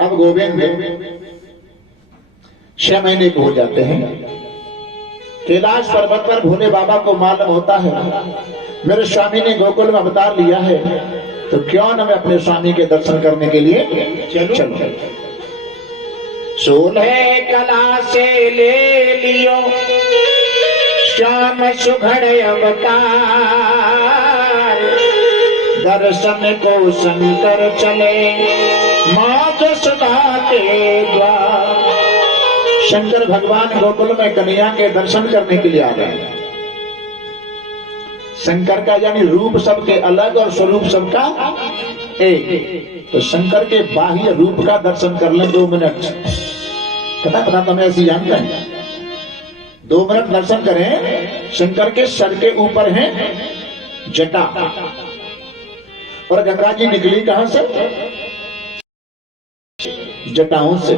अब गोविंद 6 महीने के हो जाते हैं। कैलाश पर्वत पर भोले बाबा को मालूम होता है मेरे स्वामी ने गोकुल में अवतार लिया है, तो क्यों न मैं अपने स्वामी के दर्शन करने के लिए चलूं। 16 कला से ले लियो श्याम सुघड़ अवतार, दर्शन को शंकर चले मां जसोदा के द्वार। शंकर भगवान गोकुल में कन्हैया के दर्शन करने के लिए आ गए। शंकर का यानी रूप सबके अलग और स्वरूप सबका एक, तो शंकर के बाह्य रूप का दर्शन कर लें 2 मिनट। पता तो मैं ऐसी जानता है, 2 मिनट दर्शन करें। शंकर के सर के ऊपर है जटा, और गंगा जी निकली कहां से? जटाओं से।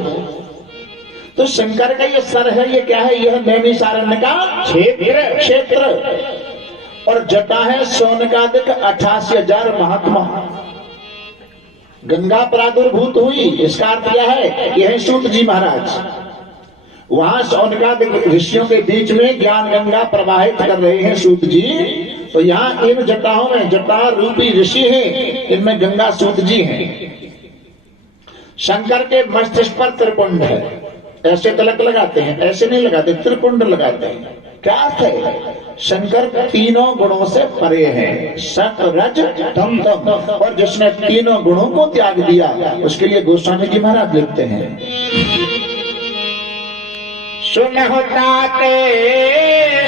तो शंकर का ये सर है, ये क्या है? यह नैमिषारण्य का क्षेत्र, और जटा है सोनकादिक 88,000 महात्मा। गंगा प्रादुर्भूत हुई, इसका अर्थ क्या है? यह है सूत जी महाराज। वहां सोनकादिक ऋषियों के बीच में ज्ञान गंगा प्रवाहित कर रहे हैं सूत जी। तो यहाँ इन जटाओं में जटा रूपी ऋषि हैं, इनमें गंगा सूत जी हैं। शंकर के मस्तिष्क पर त्रिपुंड है। ऐसे तिलक लगाते हैं, ऐसे नहीं लगाते, त्रिपुंड लगाते हैं। क्या अर्थ है? शंकर 3 गुणों से परे हैं, सत रज तम तम, और जिसने 3 गुणों को त्याग दिया उसके लिए गोस्वामी जी महाराज लिखते हैं, सुनहु ताते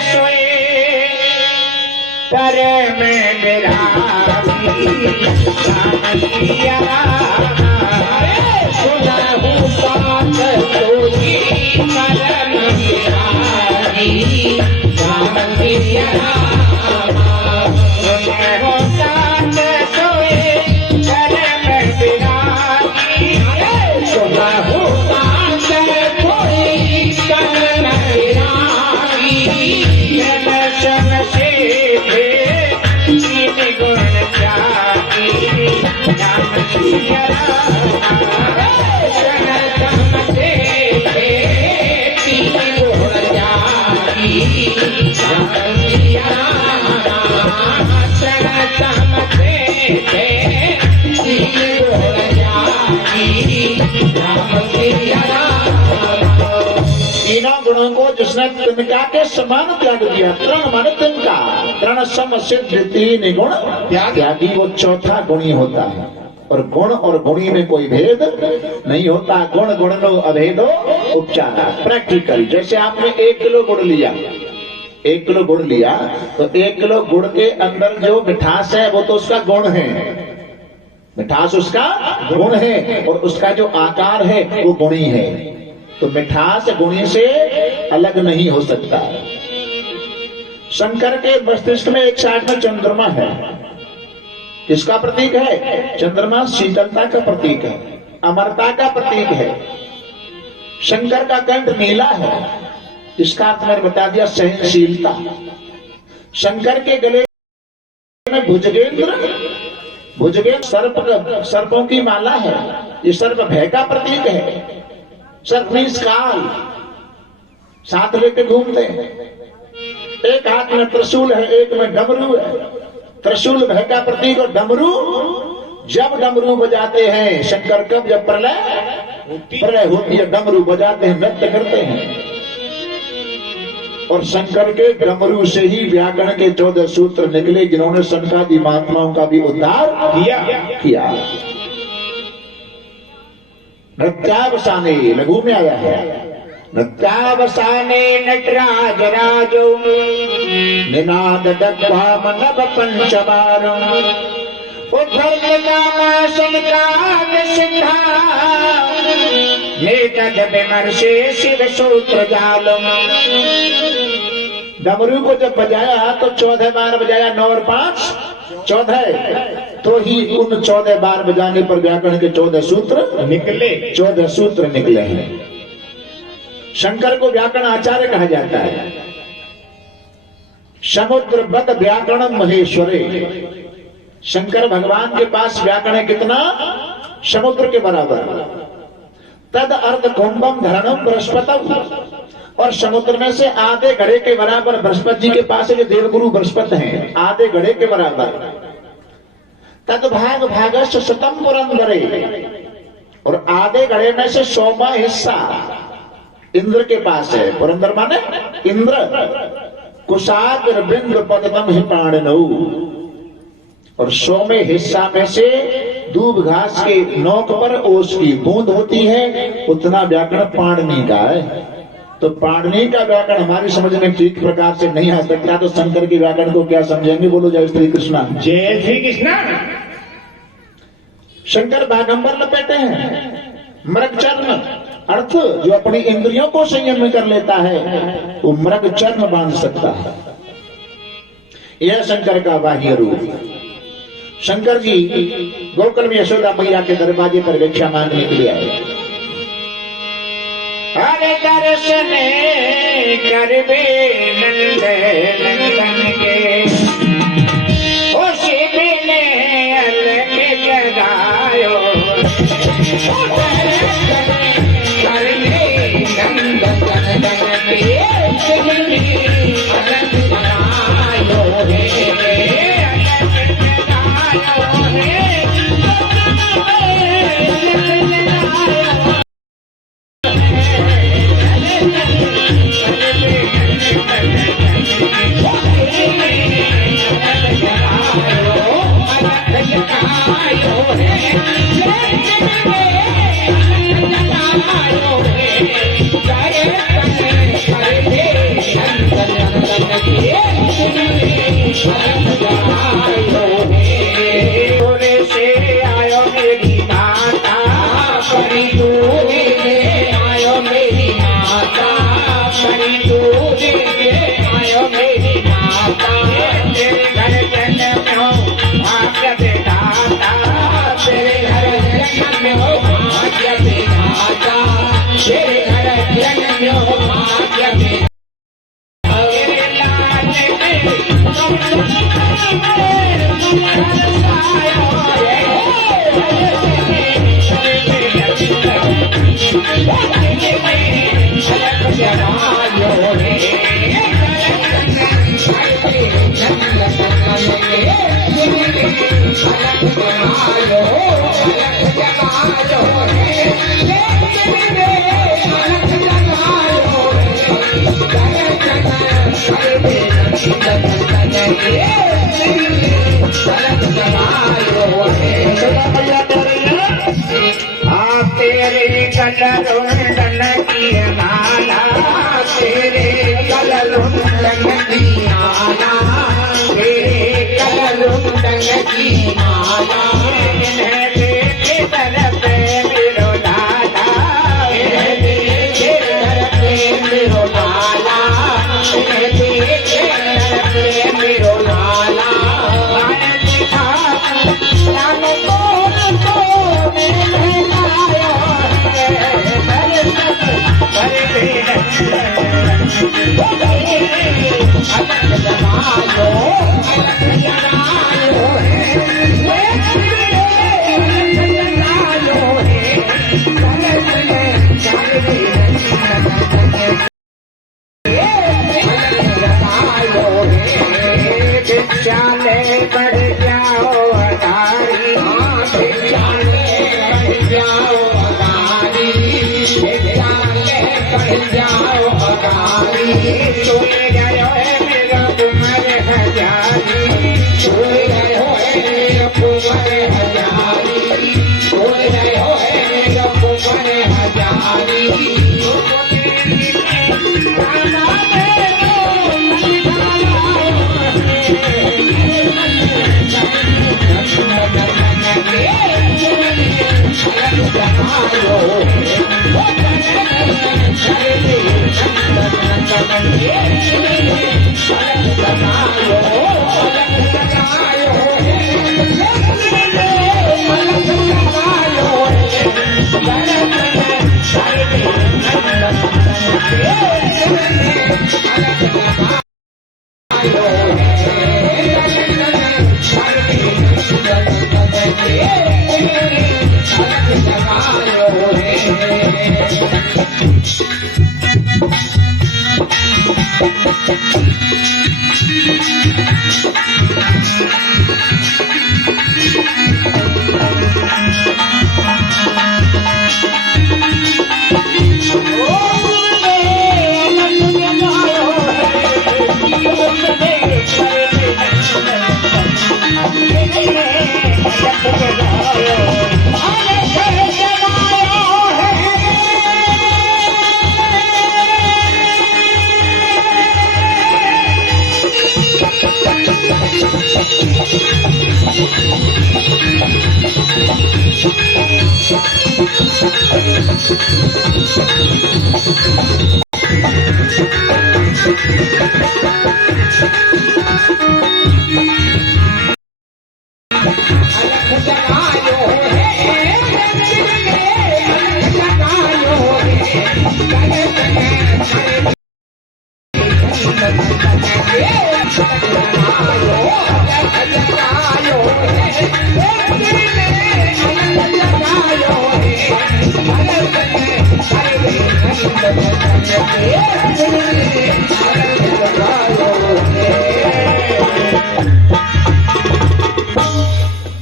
सोए पर में विरागी, सुनहु तात सोई पर में विरागी, तीनों गुणों को जिसने तिनका के समान त्याग दिया, तृण माने तिनका, तृण सम सिद्ध 3 गुण त्यागी, वो चौथा गुणी होता है। और गुण और गुणी में कोई भेद नहीं होता। गुण गुणनो अभेदो उपचारा। प्रैक्टिकल, जैसे आपने 1 किलो गुड़ लिया, 1 किलो गुड़ लिया, तो 1 किलो गुड़ के अंदर जो मिठास है वो तो उसका गुण है, मिठास उसका गुण है, और उसका जो आकार है वो गुणी है। तो मिठास गुणी से अलग नहीं हो सकता। शंकर के मस्तिष्क में एक साइड में चंद्रमा है। किसका प्रतीक है? चंद्रमा शीतलता का प्रतीक है, अमरता का प्रतीक है। शंकर का कंठ नीला है, इसका अर्थ मैंने बता दिया, सहनशीलता। शंकर के गले में भुजगेंद्र, भुजगेंद्र सर्पों की माला है। ये सर्प भय का प्रतीक है। सर्प मीन्स काल, साथ लेके घूमते हैं। एक हाथ में त्रिशूल है, एक में डमरू है। त्रिशूल भय का प्रतीक, और डमरू, जब डमरू बजाते हैं शंकर, कब? जब प्रलय होती है, डमरू बजाते हैं, नृत्य करते हैं। और शंकर के डमरू से ही व्याकरण के 14 सूत्र निकले, जिन्होंने संकादी महात्माओं का भी उद्धार किया। नृत्यावसाने लघु में आया है, नृत्यावसाने नटराज राजो निनाद डग्वाम नभ पंचमारम, उद्धर्म नाम संकाद सिद्धा नेतद विमर्शे शिव सूत्र जालम। डमरू को जब बजाया तो 14 बार बजाया, 9 और 5 14, तो ही उन 14 बार बजाने पर व्याकरण के 14 सूत्र निकले, 14 सूत्र निकले हैं। शंकर को व्याकरण आचार्य कहा जाता है। समुद्र बद व्याकरण महेश्वरे, शंकर भगवान के पास व्याकरण कितना? समुद्र के बराबर। तद अर्ध कुंभम धरणम बृहस्पतम, और समुद्र में से आधे घड़े के बराबर बृहस्पति जी के पास जो देवगुरु बृहस्पति हैं, आधे घड़े के बराबर। तद भाग भागस्य शतम पुरंदरे, और आधे घड़े में से 100वां हिस्सा इंद्र के पास है। पुरंदर माने इंद्र। कुशाग्र बिंद पद्मम ही पाणनऊ, और 100वें हिस्सा में से दूब घास के नोक पर ओस की बूंद होती है, उतना व्याकरण पाणनी का है। तो पाणनी का व्याकरण हमारी समझ में ठीक प्रकार से नहीं आ सकता, तो शंकर के व्याकरण को क्या समझेंगे? बोलो जय श्री कृष्णा। जय श्री कृष्णा। शंकर बागंबर लपेटे हैं। मृगचर्म अर्थ जो अपनी इंद्रियों को संयम में कर लेता है वो मृगचर्म बांध सकता है। यह शंकर का बाह्य रूप। शंकर जी गोकुल में यशोदा मैया के दरवाजे पर भिक्षा मांगने के लिए आए। हरे दर्शन करबे नंद नंदन के, खुशी बिने अलग जगायो। करबे नंद नंदन के, अलग जगायो रे।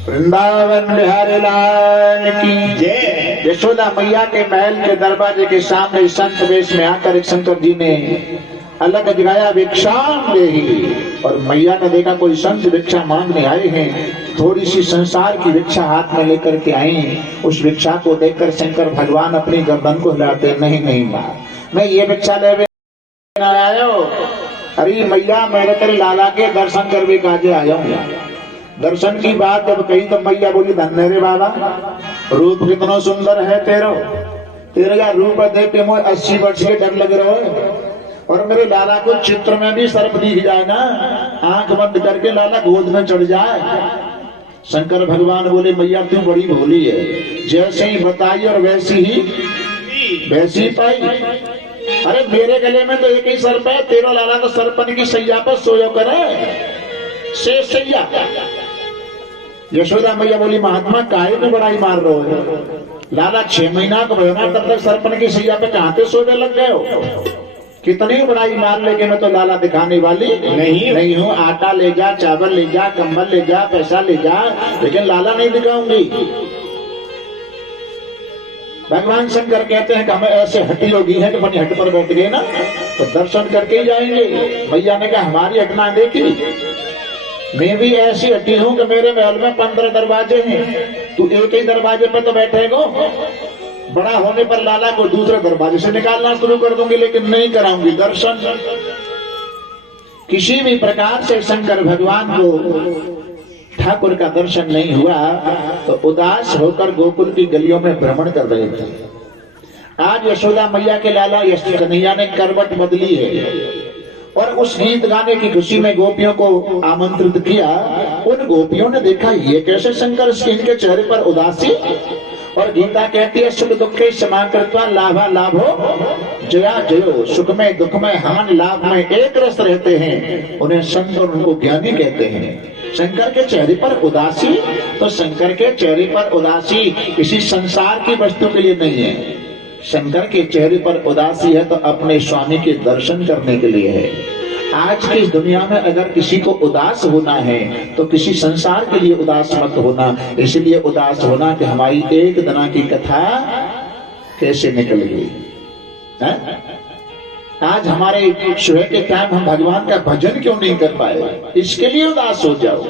वृंदावन बिहारी लाल की जय। यशोदा मैया के महल के दरवाजे के सामने संत वेश में आकर एक शंकर जी ने अलग जगाया भिक्षाम देही। और मैया ने देखा कोई संत भिक्षा मांगने आए हैं, थोड़ी सी संसार की भिक्षा हाथ में लेकर के आए। उस भिक्षा को देखकर शंकर भगवान अपनी गर्दन को हिलाते, नहीं नहीं माँ, मैं ये भिक्षा ले आयो। अरे मैया, मेरे तेरे लाला के दर्शन करने काजे आया हूँ। दर्शन की बात जब कही तो मैया बोली, धन्य रे बाबा, रूप कितना सुंदर है तेरा, तेरा रूप देख के मुझे 80 वर्ष के डर लग रहा है। और मेरे लाला को चित्र में भी सर्प दिख जाए ना, आंख बंद करके लाला गोद में चढ़ जाए। शंकर भगवान बोले, मैया तू बड़ी भोली है, जैसे ही बताई और वैसी ही पाई। अरे मेरे गले में तो एक ही सर्प है, तेरा लाला तो सरपन की सैया पर सोयो करे से सैया। यशोदा मैया बोली, महात्मा काहे में बड़ाई मार रहे हो? लाला 6 महीना का बना तब तक सरपन की सैया पे कहां से सोने लग गए हो? कितनी बड़ाई मार लेके मैं तो लाला दिखाने वाली नहीं हूँ। आटा ले जा, चावल ले जा, कंबल ले जा, पैसा ले जा, लेकिन लाला नहीं दिखाऊंगी। भगवान शंकर कहते हैं कि हमें ऐसे हटी योगी है कि अपनी हट पर बैठ गए ना तो दर्शन करके ही जाएंगे। भैया ने कहा हमारी हटना देखी, मैं भी ऐसी हटी हूं कि मेरे महल में 15 दरवाजे हैं, तू एक ही दरवाजे पर तो बैठेगो। बड़ा होने पर लाला को दूसरे दरवाजे से निकालना शुरू कर दूंगी, लेकिन नहीं कराऊंगी दर्शन। किसी भी प्रकार से शंकर भगवान को ठाकुर का दर्शन नहीं हुआ तो उदास होकर गोकुल की गलियों में भ्रमण कर रहे थे। आज यशोदा मैया के लाला यश कन्हैया ने करवट बदली है और उस गीत गाने की खुशी में गोपियों को आमंत्रित किया। उन गोपियों ने देखा ये कैसे शंकर, इनके चेहरे पर उदासी। और गीता कहती है, सुख दुखे समाकृत्वा लाभा लाभो जया जयो। सुख में दुख में हान लाभ में एक रस रहते हैं, उन्हें संत और उनको ज्ञानी कहते हैं। शंकर के चेहरे पर उदासी, तो शंकर के चेहरे पर उदासी किसी संसार की वस्तु के लिए नहीं है। शंकर के चेहरे पर उदासी है तो अपने स्वामी के दर्शन करने के लिए है। आज की इस दुनिया में अगर किसी को उदास होना है तो किसी संसार के लिए उदास मत होना। इसलिए उदास होना कि हमारी एक दिना की कथा कैसे निकल गई है? आज हमारे सुबह के टाइम हम भगवान का भजन क्यों नहीं कर पाए, इसके लिए उदास हो जाओ।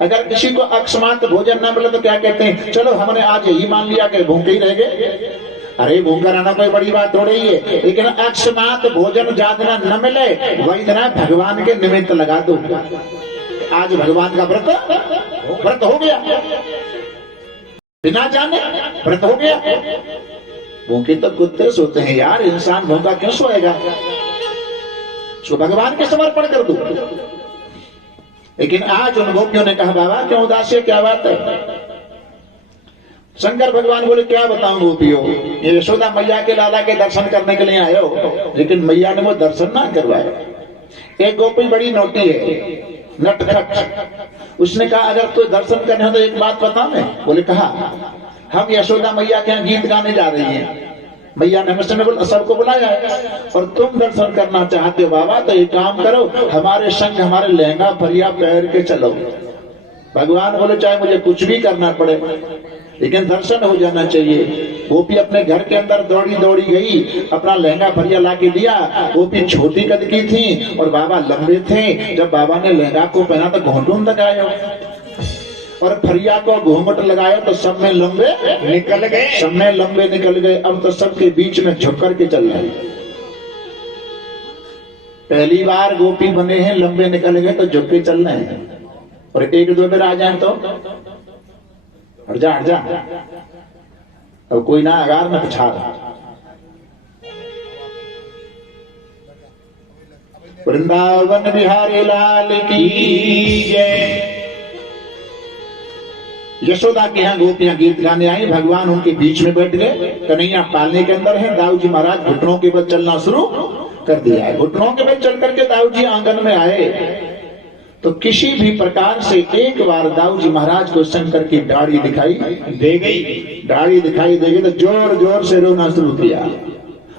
अगर किसी को अकस्मात भोजन न मिले तो क्या कहते हैं, चलो हमने आज यही मान लिया कि भूखे ही रह गए। अरे भूखा रहना कोई बड़ी बात थोड़ी है, लेकिन अकस्मात भोजन ज्यादा न मिले वही दिन भगवान के निमित्त लगा दो। आज भगवान का व्रत हो गया, बिना जाने व्रत हो गया। भूखे तो कुत्ते सोते हैं यार, इंसान भूखा क्यों सोएगा? उसको भगवान के समर्पण कर दो। लेकिन आज उन गोपियों ने कहा, बाबा क्यों उदास है, क्या बात है? शंकर भगवान बोले, क्या बताऊं गोपियों, ये यशोदा मैया के लाला के दर्शन करने के लिए आए हो, लेकिन मैया ने वो दर्शन ना करवाया। एक गोपी बड़ी नोटी है, नटखट। उसने कहा, अगर कोई दर्शन करने हो तो एक बात बता। मैं बोले, कहा हम यशोदा मैया के यहाँ गीत गाने जा रही हैं। मैया ने मुझसे सबको बुलाया है और तुम दर्शन करना चाहते हो बाबा, तो एक काम करो, हमारे संग हमारे लहंगा फरिया पहन के चलो। भगवान बोले, चाहे मुझे कुछ भी करना पड़े लेकिन दर्शन हो जाना चाहिए। गोपी अपने घर के अंदर दौड़ी दौड़ी गई, अपना लहंगा फरिया ला के दिया। गोपी छोटी कद की थी और बाबा लंबे थे। जब बाबा ने लहंगा को पहना तो घोंटून लगाया और फरिया को घूंघट लगाया तो सब में लंबे निकल गए, सब में लंबे निकल गए। अब तो सबके बीच में झुक करके चल रहे। पहली बार गोपी बने हैं, लंबे निकल गए तो झुक के चल रहे हैं। और एक दो बार आ जाए तो हट जा। अब कोई ना अगार न पछाड़। वृंदावन बिहारी लाल की जय। यशोदा के यहाँ गोपियां गीत गाने आई, भगवान उनके बीच में बैठ गए। कन्हैया पालने के अंदर है। दाऊ जी महाराज घुटनों के बल चलना शुरू कर दिया है। घुटनों के बल चल करके दाऊ जी आंगन में आए तो किसी भी प्रकार से एक बार दाऊ जी महाराज को शंकर की दाढ़ी दिखाई दे गई। दाढ़ी दिखाई दे गई तो जोर जोर से रोना शुरू किया।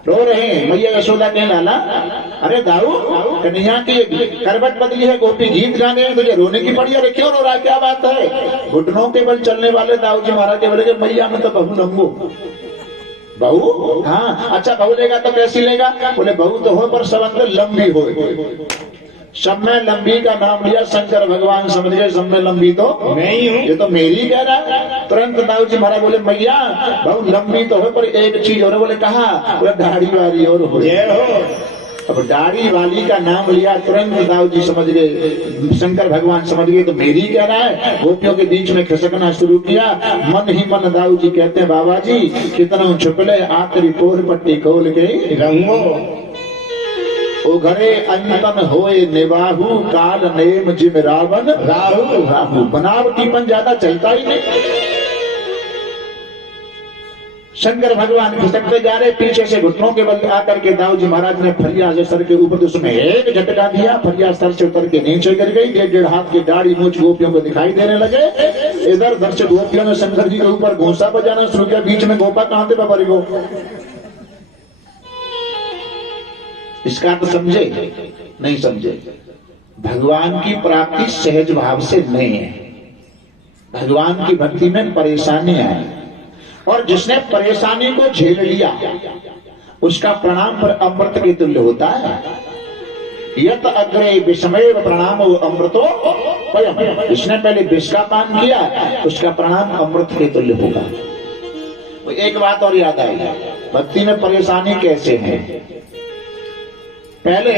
रो रहे हैं। मैया यशोदा के लाला, अरे दाऊ, कन्हैया की करवट बदली है, गोपी गीत गाने हैं, तुझे रोने की पड़ी है, क्यों रो रहा है, क्या बात है? घुटनों के बल चलने वाले दाऊ जी महाराज के बोले, मैया मैं तो बहू लूंगू। बहू? हाँ। अच्छा बहू लेगा तो कैसी लेगा? बोले बहू तो हो पर सब अंदर लंबी हो। सब में लंबी का नाम लिया शंकर भगवान, समझ गए सब में लंबी तो मैं ही हूँ, ये तो मेरी कह रहा है। तुरंत दाऊ जी महाराज बोले, मैया बहू लंबी तो हो पर एक चीज और। बोले कहा? बोले दाढ़ी वाली और हो। अब दाढ़ी वाली का नाम लिया, तुरंत दाऊ जी समझ गए, शंकर भगवान समझ गए तो मेरी कह रहा है। गोपियों के बीच में खिसकना शुरू किया। मन ही मन दाऊ जी कहते हैं, बाबा जी कितना छुपले आखिरी पोर पट्टी खोल के रंगो ओ घरे अंतन होए निवाहु काल नेम जिम रावण राहु राहु। बनावटीपन ज्यादा चलता ही नहीं। शंकर भगवान खिसकते जा रहे, पीछे से घुटनों के बल आकर के दाऊ जी महाराज ने फरिया से सर के ऊपर तो उसमें एक झटका दिया। फरिया सर से उतर के नीचे गिर गई। 1.5 हाथ की दाढ़ी मूछ गोपियों को दिखाई देने लगे। इधर उधर से गोपियों ने शंकर जी के ऊपर घूंसा बजाना शुरू किया। बीच में गोपा कहां थे बाबा को? इसका तो समझे? नहीं समझे। भगवान की प्राप्ति सहज भाव से नहीं है। भगवान की भक्ति में परेशानियां हैं, और जिसने परेशानी को झेल लिया उसका प्रणाम पर अमृत के तुल्य होता है। यत अग्रे विषमेव प्रणाम अमृतो पयम। जिसने पहले विष का पान किया उसका प्रणाम अमृत के तुल्य होगा। तो एक बात और याद आई, भक्ति में परेशानी कैसे है। पहले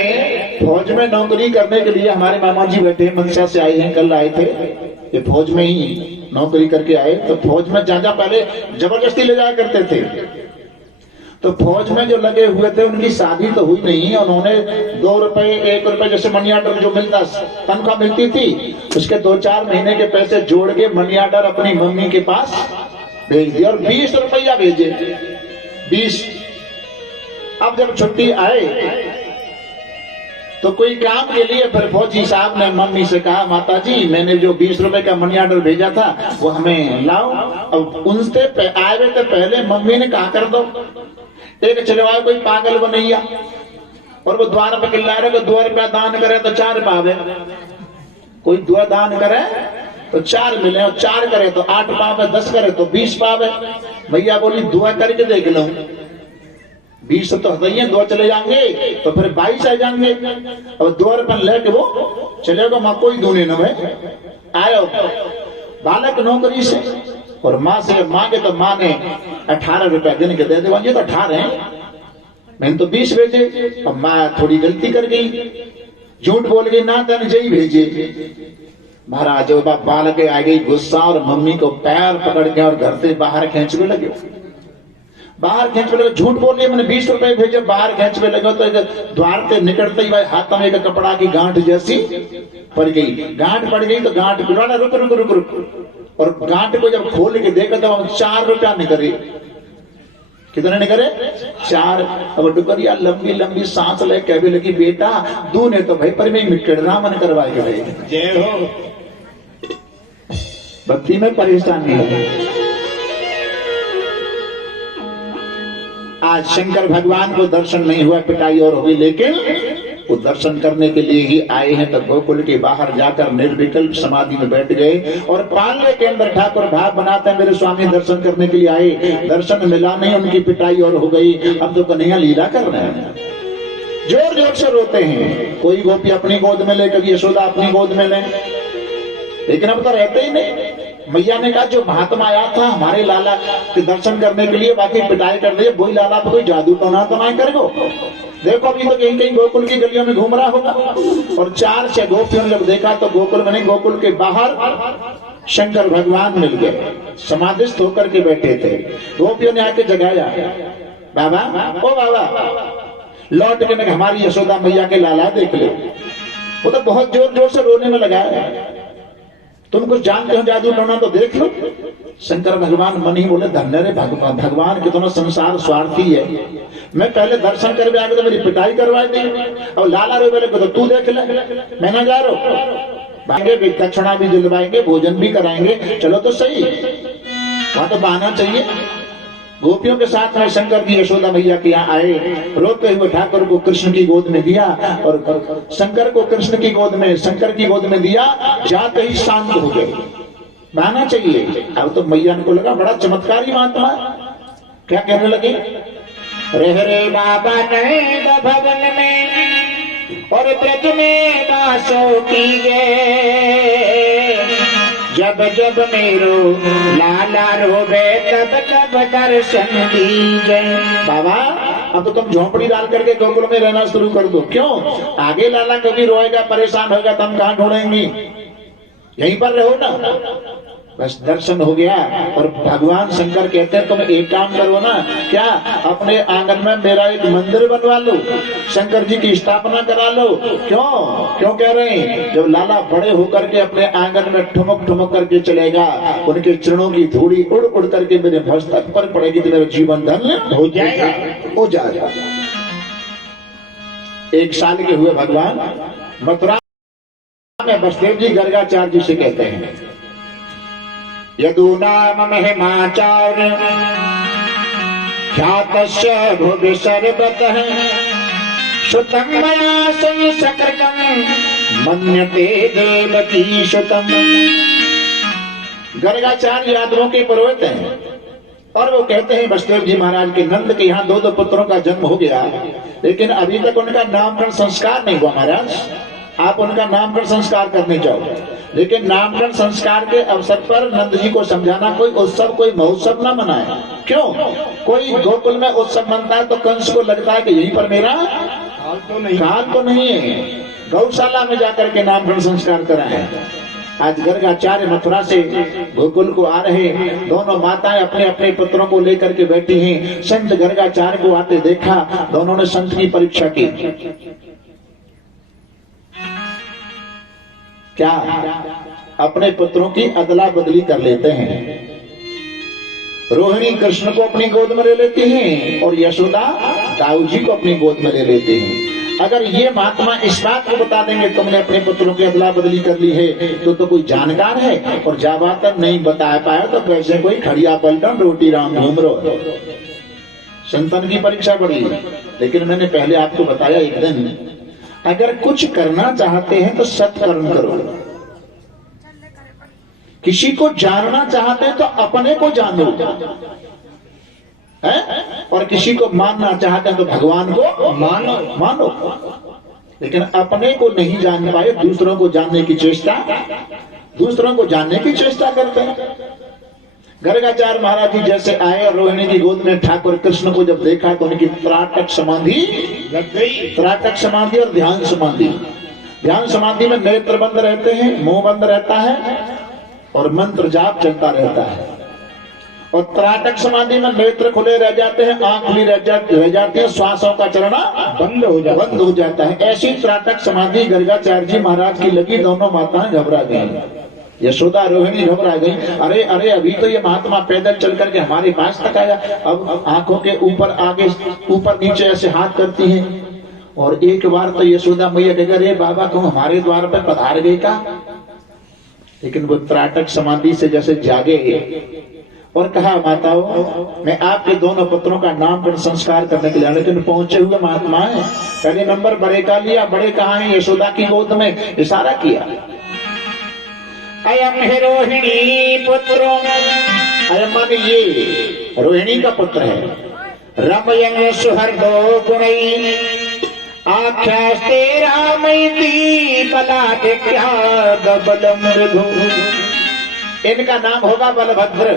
फौज में नौकरी करने के लिए हमारे मामा जी बैठे, मनसा से आए हैं, कल आए थे। ये फौज में ही नौकरी करके आए। तो फौज में जा पहले जबरदस्ती ले जाया करते थे। तो फौज में जो लगे हुए थे उनकी शादी तो हुई नहीं। उन्होंने 2 रुपए 1 रुपए जैसे मनी ऑर्डर जो मिलता तनख्वाह मिलती थी, उसके 2-4 महीने के पैसे जोड़ के मनी ऑर्डर अपनी मम्मी के पास भेज दिया और 20 रुपया भेजे। 20। अब जब छुट्टी आए तो कोई काम के लिए फिर फौजी साहब ने मम्मी से कहा, माता जी मैंने जो 20 रुपए का मनी ऑर्डर भेजा था वो हमें लाओ। अब उनसे आए हुए थे पहले मम्मी ने कहा कर दो। एक चलवाए कोई पागल बनैया, और वो द्वार पे किल्ला रहे, 2 रुपया दान करे तो 4 पावे। कोई 2 दान करे तो 4 मिले, और 4 करे तो 8 पावे, 10 करे तो 20 पावे। भैया बोली 2 करके देख लो। 20 तो हटाइए, 2 चले जाएंगे तो फिर 22 आ जाएंगे। अब 2 रुपये लेके वो चलेगा, माँ कोई दूने न भाई आयो बालक नौकरी से, और माँ से मांगे तो माँ ने 18 रुपया दिन के दे दे। ये तो 18 है, मैंने तो 20 भेजे। अब माँ थोड़ी गलती कर गई, झूठ बोल गई, ना तन जई भेजे। महाराज बालक आ गई गुस्सा, और मम्मी को पैर पकड़ के और घर से बाहर खींचने लगे। बाहर खींचने लगे, झूठ बोल रही, मैंने 20 रुपए भेजे, बाहर खींचने लगे। तो द्वार से निकलते ही भाई हाथ में एक कपड़ा की गांठ जैसी पड़ गई। गांठ पड़ गई तो गांठ बिलवाना रुक रुक रुक रुक, और गांठ को जब खोल के देखा तो 4 रुपया निकले। कितने निकले? 4। अब डुकरिया लंबी लंबी सांस ले कहने लगी, बेटा तू ने तो भाई पर में मिटना मन करवा के भाई। जय हो। भक्ति में परेशानी है। आज शंकर भगवान को दर्शन नहीं हुआ, पिटाई और होगी, लेकिन वो दर्शन करने के लिए ही आए हैं। तो गोकुल के बाहर जाकर निर्विकल्प समाधि में बैठ गए, और पालने के अंदर ठाकुर भाव बनाते हैं, मेरे स्वामी दर्शन करने के लिए आए, दर्शन मिला नहीं, उनकी पिटाई और हो गई। अब तो कन्हैया लीला कर रहे हैं, जोर जोर से रोते हैं। कोई गोपी अपनी गोद में ले, कभी यशोदा अपनी गोद में ले, लेकिन अब तो रहते ही नहीं। मैया ने कहा जो महात्मा आया था हमारे लाला के दर्शन करने के लिए, बाकी पिटाई कर दी, वही लाला पे कोई जादू टोना तो नहीं करेगो। देखो अभी तो कहीं कहीं गोकुल की गलियों में घूम रहा होगा। और 4 से गोपियों ने जब देखा तो गोकुल में नहीं, गोकुल के बाहर शंकर भगवान मिल गए, समाधिस्थ होकर के बैठे थे। गोपियों ने आके जगाया, बाबा ओ बाबा, लौट के हमारी यशोदा मैया के लाला देख लो। वो तो बहुत जोर जोर से रोने में लगा है, तुम कुछ जानते हो जादू टोना तो देख लो। शंकर भगवान मन ही बोले, धन्य रे भगवान कितना संसार स्वार्थी है, मैं पहले दर्शन करके आगे तो मेरी पिटाई करवा दी, और लाला रो बोले तो तू देख ले, मैं ना जा रहा, दक्षिणा भी दिलवाएंगे, भोजन भी कराएंगे, चलो तो सही, वहां तो बहाना चाहिए। गोपियों के साथ में शंकर जी यशोदा मैया के यहाँ आए, रोते हुए ठाकुर को कृष्ण की गोद में दिया, और शंकर को कृष्ण की गोद में, शंकर की गोद में दिया, जाते ही शांत हो गए, बहाना चाहिए। अब तो मैया को लगा बड़ा चमत्कारी महात्मा, क्या कहने लगे, रे बाबा नंद भवन में और ब्रज में वासो कीजे, जब जब मेरो लाला रोवे तब तब दर्शन दीजे। बाबा अब तो तुम झोंपड़ी डाल करके गोकुल में रहना शुरू कर दो, क्यों, आगे लाला कभी रोएगा परेशान होगा तुम कहां ढूंढेंगी, यहीं पर रहो ना। बस दर्शन हो गया, और भगवान शंकर कहते हैं तुम एक काम करो ना, क्या अपने आंगन में मेरा एक मंदिर बनवा लो, शंकर जी की स्थापना करा लो। क्यों क्यों कह रहे हैं, जब लाला बड़े होकर के अपने आंगन में ठुमक ठुमक करके चलेगा, उनके चरणों की धूड़ी उड़ उड़ करके मेरे मस्तक पर पड़ेगी तो मेरा जीवन धन्य हो जाएगा, हो जाएगा। 1 साल के हुए भगवान मथुरा में, बसदेव जी गर्गाचार्य जी से कहते हैं, यदूनाम महिमाचार्य ख्यातस्य भुवि सर्वतः, श्रुतं मया संसकृतं मन्यते देवकी श्रुतम्। गर्गाचार्य यादवों के पुरोहित हैं, और वो कहते हैं बसदेव जी महाराज के नंद के यहाँ 2 पुत्रों का जन्म हो गया, लेकिन अभी तक उनका नामकरण संस्कार नहीं हुआ। महाराज आप उनका नामकरण संस्कार करने जाओ, लेकिन नामकरण संस्कार के अवसर पर नंद जी को समझाना, कोई उत्सव कोई महोत्सव न मनाए। क्यों, कोई गोकुल में उत्सव मनता है तो कंस को लगता है कि यहीं पर मेरा काल तो नहीं है, गौशाला में जाकर के नामकरण संस्कार कराए। आज गर्गाचार्य मथुरा से गोकुल को आ रहे, दोनों माताएं अपने अपने पुत्रों को लेकर के बैठी हैं। संत गर्गाचार्य को आते देखा, दोनों ने संत की परीक्षा की, क्या अपने पुत्रों की अदला बदली कर लेते हैं। रोहिणी कृष्ण को अपनी गोद में ले लेती हैं, और यशोदा दाऊ जी को अपनी गोद में ले लेते हैं। अगर ये महात्मा इस बात को बता देंगे तुमने अपने पुत्रों की अदला बदली कर ली है, तो कोई जानकार है, और ज्यादातर नहीं बता पाया तो वैसे कोई खड़िया पलटन रोटी राम घूम रो। संतन की परीक्षा बड़ी, लेकिन मैंने पहले आपको बताया एक दिन, अगर कुछ करना चाहते हैं तो सत्कर्म करो, किसी को जानना चाहते हैं तो अपने को जानो, है? और किसी को मानना चाहते हैं तो भगवान को मानो। लेकिन अपने को नहीं जान पाए, दूसरों को जानने की चेष्टा करते हैं। गर्गाचार्य महाराज जी जैसे आए और रोहिणी की गोद में ठाकुर कृष्ण को जब देखा तो उनकी त्राटक समाधि लग गई। त्राटक समाधि और ध्यान समाधि। ध्यान समाधि में नेत्र बंद रहते हैं, मुंह बंद रहता है और मंत्र जाप चलता रहता है। और त्राटक समाधि में नेत्र खुले रह जाते हैं, आंख भी रह जाती है, श्वासों का चलना बंद हो जाता है। ऐसी त्राटक समाधि गर्गाचार्य जी महाराज की लगी। दोनों माताएं घबरा गई, यशोदा रोहिणी घबरा गई। अरे अभी तो ये महात्मा पैदल चल करके हमारे पास तक आया, अब आंखों के ऊपर आगे ऊपर नीचे ऐसे हाथ करती हैं। और एक बार तो यशोदा मैया कह गए, बाबा तुम हमारे द्वार पर पधार गए का? लेकिन वो त्राटक समाधि से जैसे जागे और कहा, माताओं मैं आपके दोनों पुत्रों का नामकरण संस्कार करने के लिए, लेकिन पहुंचे हुए महात्मा है। पहले नंबर बड़े का लिया, बड़े कहा है? यशोदा की गोद में, इशारा किया। अयम है रोहिणी पुत्रों, अयम माने ये रोहिणी का पुत्र है। रमयन सुहृदो गुणै आख्यास्ते रामैति बलाढ्याद बलमृदु। इनका नाम होगा बलभद्र।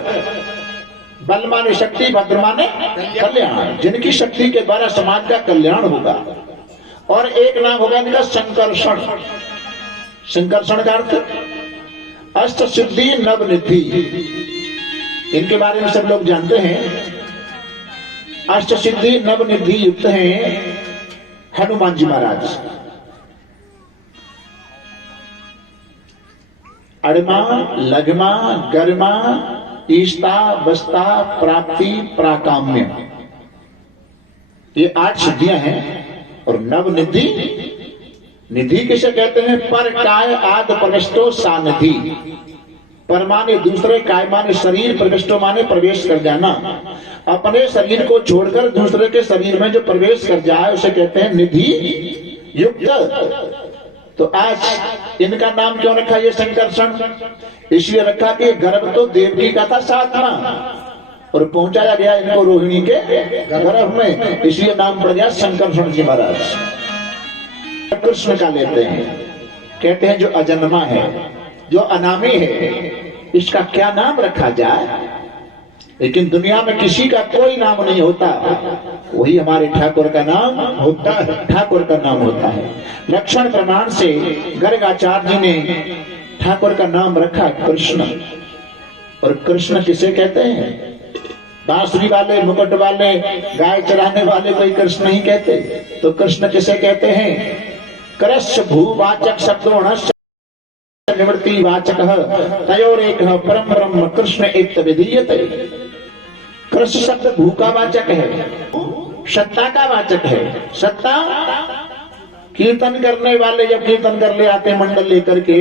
बल माने शक्ति, भद्र माने कल्याण, जिनकी शक्ति के द्वारा समाज का कल्याण होगा। और एक नाम होगा इनका संकर्षण। संकर्षण का अर्थ अष्ट सिद्धि नवनिधि, इनके बारे में सब लोग जानते हैं। अष्ट सिद्धि नवनिधि युक्त हैं हनुमान जी महाराज। अड़मा, लगमा, गरिमा, ईष्टा, बस्ता, प्राप्ति, प्राकाम्य, ये 8 सिद्धियां हैं। और नवनिधि, निधि किसे कहते हैं? पर काय आद प्रविष्टो सानिधि। पर माने दूसरे, काय माने शरीर, प्रविष्टो माने प्रवेश कर जाना। अपने शरीर को छोड़कर दूसरे के शरीर में जो प्रवेश कर जाए उसे कहते हैं निधि युक्त। तो आज इनका नाम क्यों रखा ये संकर्षण? इसलिए रखा कि गर्भ तो देवकी का था 7वां और पहुंचाया गया इनको रोहिणी के गर्भ में, इसलिए नाम पड़ गया संकर्षण जी महाराज। कृष्ण का लेते हैं, कहते हैं जो अजन्मा है, जो अनामी है, इसका क्या नाम रखा जाए? लेकिन दुनिया में किसी का कोई नाम नहीं होता, वही हमारे ठाकुर का नाम होता है, ठाकुर का नाम होता है। लक्षण प्रमाण से गर्गाचार्य जी ने ठाकुर का नाम रखा कृष्ण। और कृष्ण किसे कहते हैं? बांसुरी वाले, मुकुट वाले, गाय चराने वाले कोई कृष्ण नहीं कहते। तो कृष्ण किसे कहते हैं? कृष्ण भूवाचक शब्दों निवृत्ति वाचक तयोरेक परम ब्रह्म कृष्ण एक विधीयते। कृष्ण शब्द भू का वाचक है, सत्ता का वाचक है। सत्ता, कीर्तन करने वाले जब कीर्तन कर ले आते हैं मंडल लेकर के,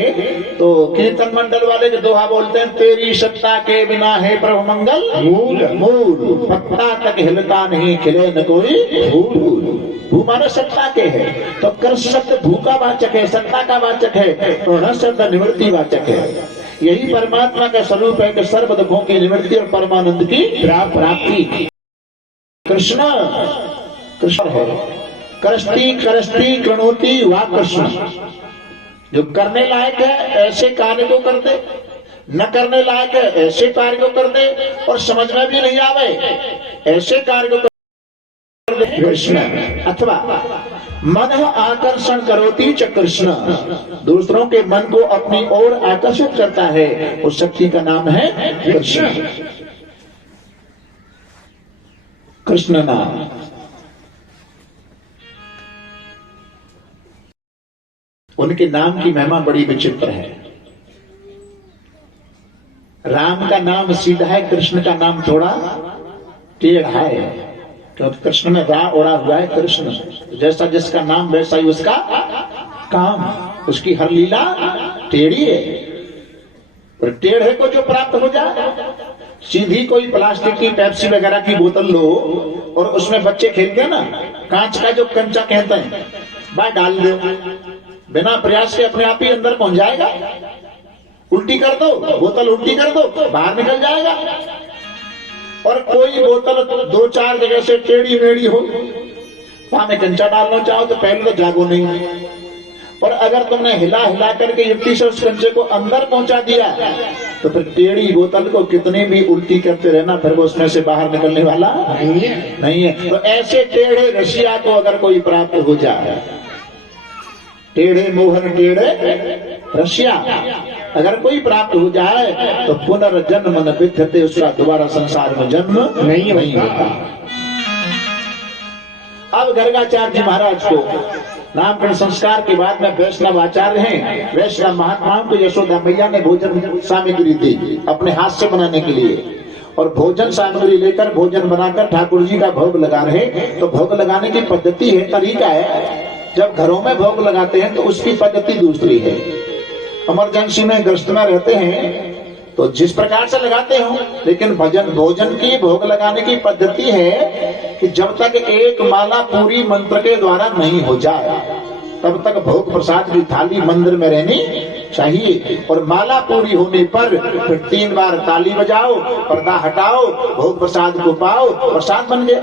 तो कीर्तन मंडल वाले जो दोहा बोलते हैं, तेरी सत्ता के बिना है प्रभु मंगल मूल मूल, पत्ता तक हिलता नहीं खिले न कोई फूल। भू माने सत्ता के है, तो कृष्ण शब्द भू का वाचक है, सत्ता का वाचक है, और शब्द निवृत्ति वाचक है। यही परमात्मा का स्वरूप है कि सर्व दुखों की निवृत्ति और परमानंद की प्राप्ति। कृष्ण कृष्ण है। करस्ती करस्ती कृणोति वा कृष्ण, जो करने लायक है ऐसे कार्य को कर दे, न करने लायक है ऐसे कार्य को कर दे, और समझ में भी नहीं आवे ऐसे कार्य को कर दे कृष्ण। अथवा मन आकर्षण करोति च कृष्ण, दूसरों के मन को अपनी ओर आकर्षित करता है, उस शक्ति का नाम है कृष्ण। कृष्ण नाम उनके नाम की महिमा बड़ी विचित्र है। राम का नाम सीधा है, कृष्ण का नाम थोड़ा टेढ़ा है, क्योंकि कृष्ण में रा ओढ़ा हुआ है। कृष्ण जैसा जिसका नाम वैसा ही उसका काम, उसकी हर लीला टेढ़ी है। और टेढ़े को जो प्राप्त हो जाए, सीधी कोई प्लास्टिक की पेप्सी वगैरह की बोतल लो और उसमें बच्चे खेलते हैं ना, कांच का जो कंचा कहते हैं, वह डाल दो, बिना प्रयास के अपने आप ही अंदर पहुंच जाएगा। उल्टी कर दो, बोतल उल्टी कर दो, बाहर निकल जाएगा। और कोई बोतल 2-4 जगह से टेढ़ी मेढ़ी हो, वहां में कंचा डालना चाहो तो पहले तो जागो नहीं, और अगर तुमने हिला हिला करके युक्ति से उस कंचे को अंदर पहुंचा दिया, तो फिर टेढ़ी बोतल को कितनी भी उल्टी करते रहना, फिर वो उसमें से बाहर निकलने वाला नहीं है। तो ऐसे टेढ़े रसिया को अगर कोई प्राप्त हो जाए, टेढ़े मोहन टेढ़े रसिया अगर कोई प्राप्त हो जाए, तो पुनर्जन्म न विद्यते, उसका दोबारा संसार में जन्म नहीं होता। अब गर्गाचार्य जी महाराज को नामकरण संस्कार के बाद में वैष्णव आचार्य हैं। वैष्णव महात्माओं को यशोदा मैया ने भोजन सामग्री दी अपने हाथ से बनाने के लिए, और भोजन सामग्री लेकर भोजन बनाकर ठाकुर जी का भोग लगा रहे। तो भोग लगाने की पद्धति है, तरीका है। जब घरों में भोग लगाते हैं तो उसकी पद्धति दूसरी है। इमरजेंसी में ग्रस्त में रहते हैं तो जिस प्रकार से लगाते हो, लेकिन भोजन की भोग लगाने की पद्धति है कि जब तक एक माला पूरी मंत्र के द्वारा नहीं हो जाए, तब तक भोग प्रसाद की थाली मंदिर में रहनी चाहिए। और माला पूरी होने पर फिर 3 बार ताली बजाओ, पर्दा हटाओ, भोग प्रसाद को पाओ, प्रसाद बन गया।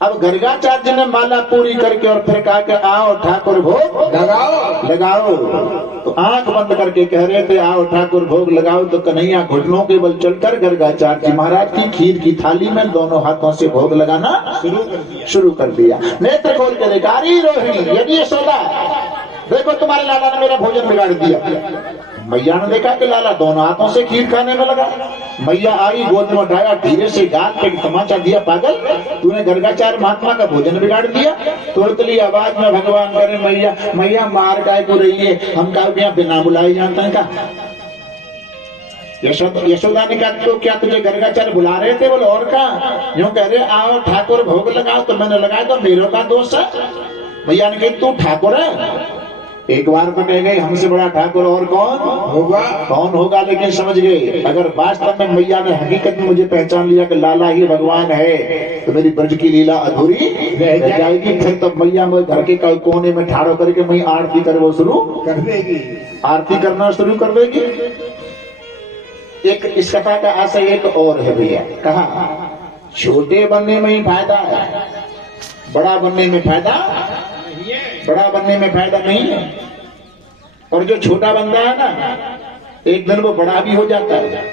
अब गर्गाचार्य ने माला पूरी करके और फिर कहा कि आओ ठाकुर भोग लगाओ। तो आंख बंद करके कह रहे थे आओ ठाकुर भोग लगाओ, तो कन्हैया घुटनों के बल चलकर गर्गाचार्य जी महाराज की खीर की थाली में दोनों हाथों से भोग लगाना शुरू कर दिया। नेत्र खोल के देखा, अरे रोहिणी, यदि यशोदा, देखो तुम्हारे लाला ने मेरा भोजन बिगाड़ दिया। मैया ने देखा कि लाला दोनों हाथों से खीर खाने में लगा। मैया आई, गोद में उठाया, धीरे से गाल पे तमाचा दिया, पागल तूने गर्गाचार्य महात्मा का भोजन बिगाड़ दिया। तुरंतली आवाज में भगवान करे मैया मैया मार काय को रही है, हम का बिना बुलाए जानते हैं का। यशोदा ने कहा तो क्या तुझे गर्गाचार्य बुला रहे थे? बोले और का, यूं कह रहे आओ ठाकुर भोग लगाओ, तो मैंने लगाया तो मेरे का दोष है। मैया ने कहा तू ठाकुर है? एक बार तो कह गए हमसे बड़ा ठाकुर और कौन होगा, लेकिन समझ गए अगर वास्तव में मैया ने हकीकत में मुझे पहचान लिया कि लाला ही भगवान है तो मेरी ब्रज की लीला अधूरी रह जाएगी। फिर तो मैया में घर के कोने में ठाड़ो करके मैं आरती कर वो शुरू कर देगी, आरती करना शुरू कर देगी। एक इस कथा का आशय एक और है भैया, कहा छोटे बनने में ही फायदा है, बड़ा बनने में फायदा नहीं है। और जो छोटा बनता है ना एक दिन वो बड़ा भी हो जाता है।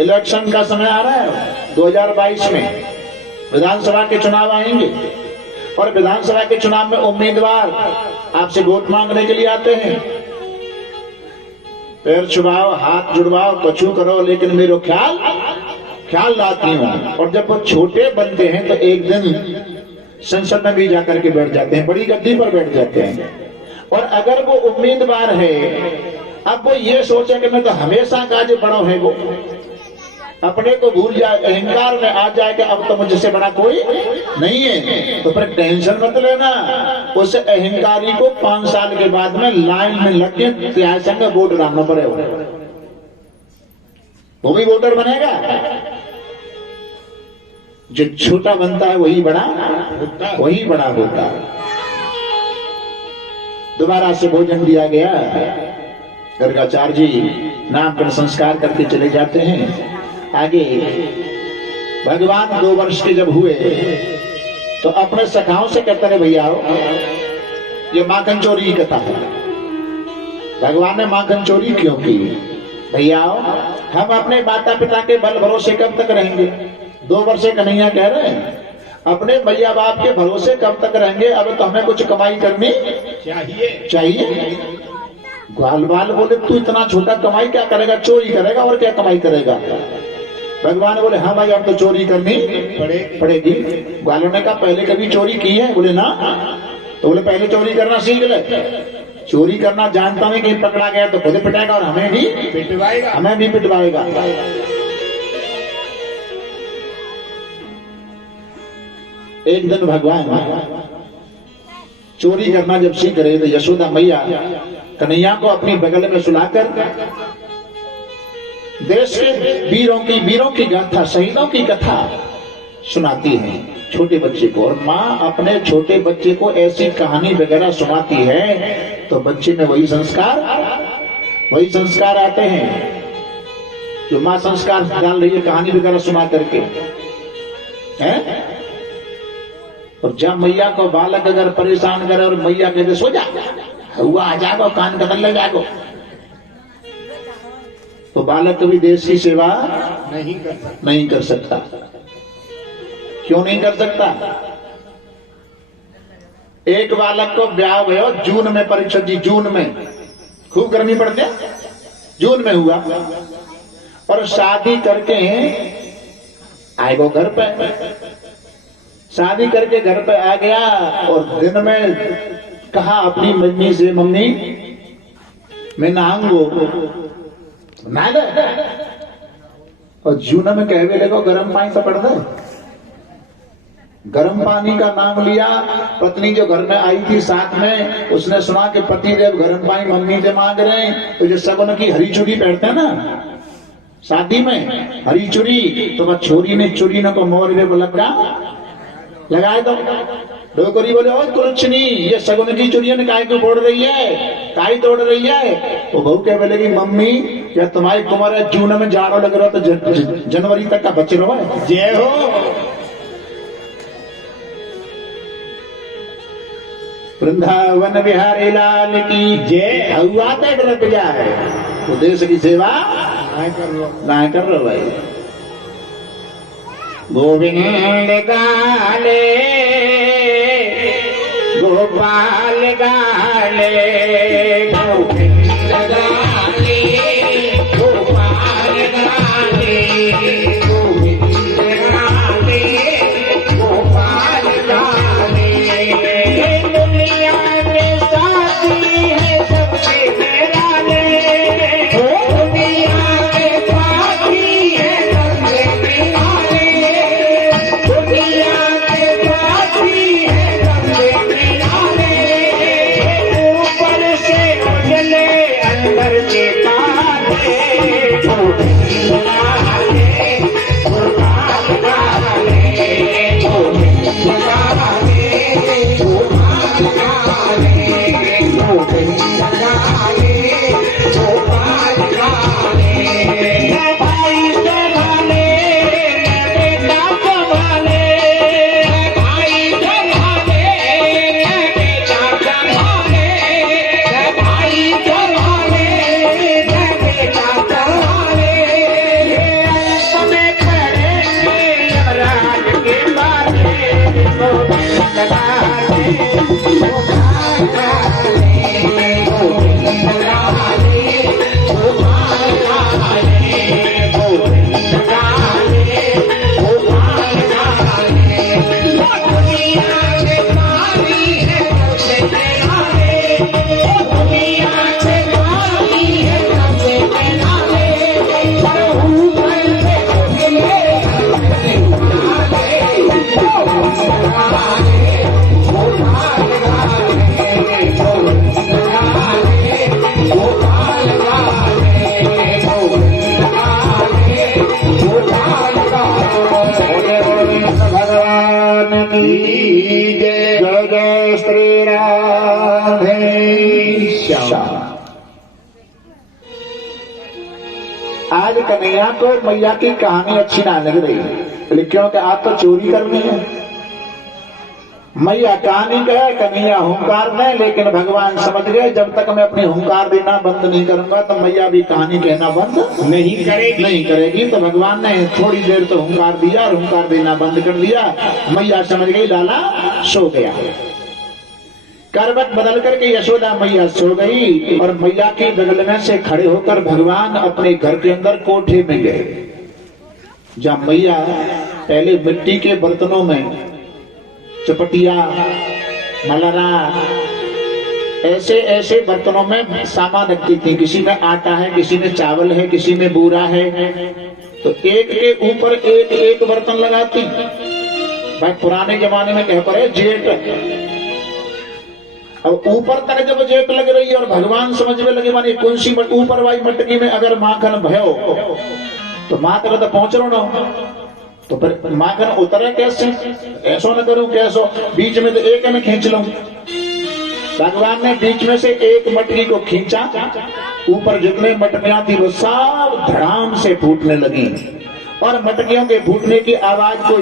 इलेक्शन का समय आ रहा है, 2022 में विधानसभा के चुनाव आएंगे और विधानसभा के चुनाव में उम्मीदवार आपसे वोट मांगने के लिए आते हैं। पैर छुपाओ, हाथ जुड़वाओ, कछु करो, लेकिन मेरे ख्याल लाती हूं। और जब वो छोटे बनते हैं तो एक दिन संसद में भी जाकर के बैठ जाते हैं, बड़ी गद्दी पर बैठ जाते हैं। और अगर वो उम्मीदवार है, अब वो ये सोचे कि मैं तो हमेशा का जो बड़ा है, वो अपने को भूल जाए, अहंकार में आ जाए कि अब तो मुझसे बड़ा कोई नहीं है, तो फिर टेंशन मत लेना। उस अहंकारी को 5 साल के बाद में लाइन में लग के त्याग में वोट डालना पड़ेगा, वो भी वोटर बनेगा। जो छोटा बनता है वही बड़ा होता है। दोबारा से भोजन दिया गया, गर्गाचार्य जी नामकरण संस्कार करके चले जाते हैं। आगे भगवान 2 वर्ष के जब हुए तो अपने सखाओं से कहते रहे भैया ये माखन चोरी की कथा है। भगवान ने माखन चोरी क्यों की? भैया हम अपने माता पिता के बल भरोसे कब तक रहेंगे? 2 वर्ष से कन्हैया कह रहे हैं अपने भैया बाप के भरोसे कब तक रहेंगे? अब तो हमें कुछ कमाई करनी चाहिए। ग्वाल बाल बोले तू इतना छोटा कमाई क्या करेगा? चोरी करेगा और क्या कमाई करेगा? भगवान बोले हाँ भाई अब तो चोरी करनी पड़ेगी। ग्वालों ने कहा पहले कभी चोरी की है? बोले ना। तो बोले पहले चोरी करना सीख ले। चोरी करना जानता नहीं, कहीं पकड़ा गया तो खुद पिटाएगा और हमें भी पिटवाएगा। एक दिन भगवान चोरी करना जब सीख रहे तो यशोदा मैया कन्हैया को अपनी बगल में सुलाकर देश के वीरों की गाथा, शहीदों की कथा सुनाती है छोटे बच्चे को। और माँ अपने छोटे बच्चे को ऐसी कहानी वगैरह सुनाती है तो बच्चे में वही संस्कार आते हैं जो माँ संस्कार डाल रही है कहानी वगैरह सुना करके है। और जब मैया को बालक अगर परेशान करे और मैया कहते सो जा, हुआ आ जागो, कान कतल ले जागो, तो बालक कभी देश की सेवा नहीं कर सकता। क्यों नहीं कर सकता? एक बालक को ब्याह भयो जून में, परीक्षा जी जून में, खूब गर्मी पड़ती है, जून में हुआ और शादी करके आए वो घर पे, शादी करके घर पे आ गया और दिन में कहा अपनी मम्मी से मम्मी मैं नहाऊंगो ना दे, और जून में कहवे लगो गर्म पानी से पड़ दे। गर्म पानी का नाम लिया। पत्नी जो घर में आई थी साथ में, उसने सुना कि पति देव गर्म पानी मम्मी से मांग रहे हैं, तो जो सगुन की हरी चूड़ी पहनते हैं ना शादी में, हरी चूड़ी, तो वह छोरी ने चूड़ी न को मोर में लगाए दो। डोकरी बोले और कुछ नहीं, ये सगुन की चूड़ियां ने काहे क्यों फोड़ रही है, काहे तोड़ रही है? तो बहू क्या बोलेगी मम्मी या तुम्हारी कुमार है, जून में जाड़ो लग रहा तो जनवरी तक का बच्चे रहो। जय हो वृंदावन बिहारी लाल की जय। हुआ तो डर जाए तो देश की सेवा ना कर लो भाई। गोविंद गाले गोपाल गाले, गोविंद गाले की जय। जय जय श्री राधे श्याम। आज कन्हैया को मैया की कहानी अच्छी ना लग रही, लेकिन क्योंकि आज तो चोरी करनी है। मैया कहानी कहे, कन्हैया हुंकार दें, लेकिन भगवान समझ गए जब तक मैं अपनी हुंकार देना बंद नहीं करूंगा तो मैया भी कहानी कहना बंद नहीं करेगी। तो भगवान ने थोड़ी देर तो हुंकार दिया और हुंकार देना बंद कर दिया। मैया समझ गई लाला सो गया। करवट बदल करके यशोदा मैया सो गई और मैया के बगल में से खड़े होकर भगवान अपने घर के अंदर कोठे में गए, जहां मैया पहले मिट्टी के बर्तनों में चपटिया, मलरा, ऐसे ऐसे बर्तनों में सामान रखती थी। किसी में आटा है, किसी में चावल है, किसी में बूरा है, तो एक के ऊपर एक एक बर्तन लगाती। भाई पुराने जमाने में कह पड़े जेट, अब ऊपर तक जब जेट लग रही है और भगवान समझ में लगे माने कौन सी ऊपर वाली मटकी में अगर माखन भयो तो माँ तक तो पहुंच रो ना, तो फिर माखन उतरे कैसे? ऐसो न करूं कैसो, बीच में तो एक न खींच लूं। भगवान ने बीच में से एक मटकी को खींचा, ऊपर जितने मटकियां थी वो सब धड़ाम से फूटने लगी और मटकियों के फूटने की आवाज को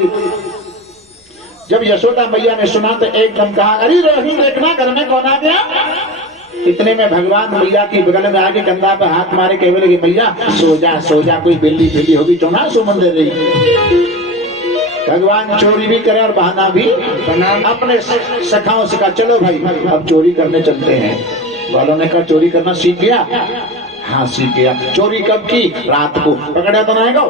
जब यशोदा मैया ने सुना तो एकदम कहा, अरे रोहिणी देखना घर में कौन आ गया। इतने में भगवान मैया की बगल में आके कंधा पे हाथ मारे कहने लगे, मैया सो जा, कोई बिल्ली बिल्ली होगी तो ना सो मंदिर रही। भगवान चोरी भी करे और बहाना भी अपने सखाओं से कहा, चलो भाई अब चोरी करने चलते हैं। वालों ने कहा, चोरी करना सीख गया? हाँ सीख गया। चोरी कब की? रात को। पकड़े तो ना आएगा?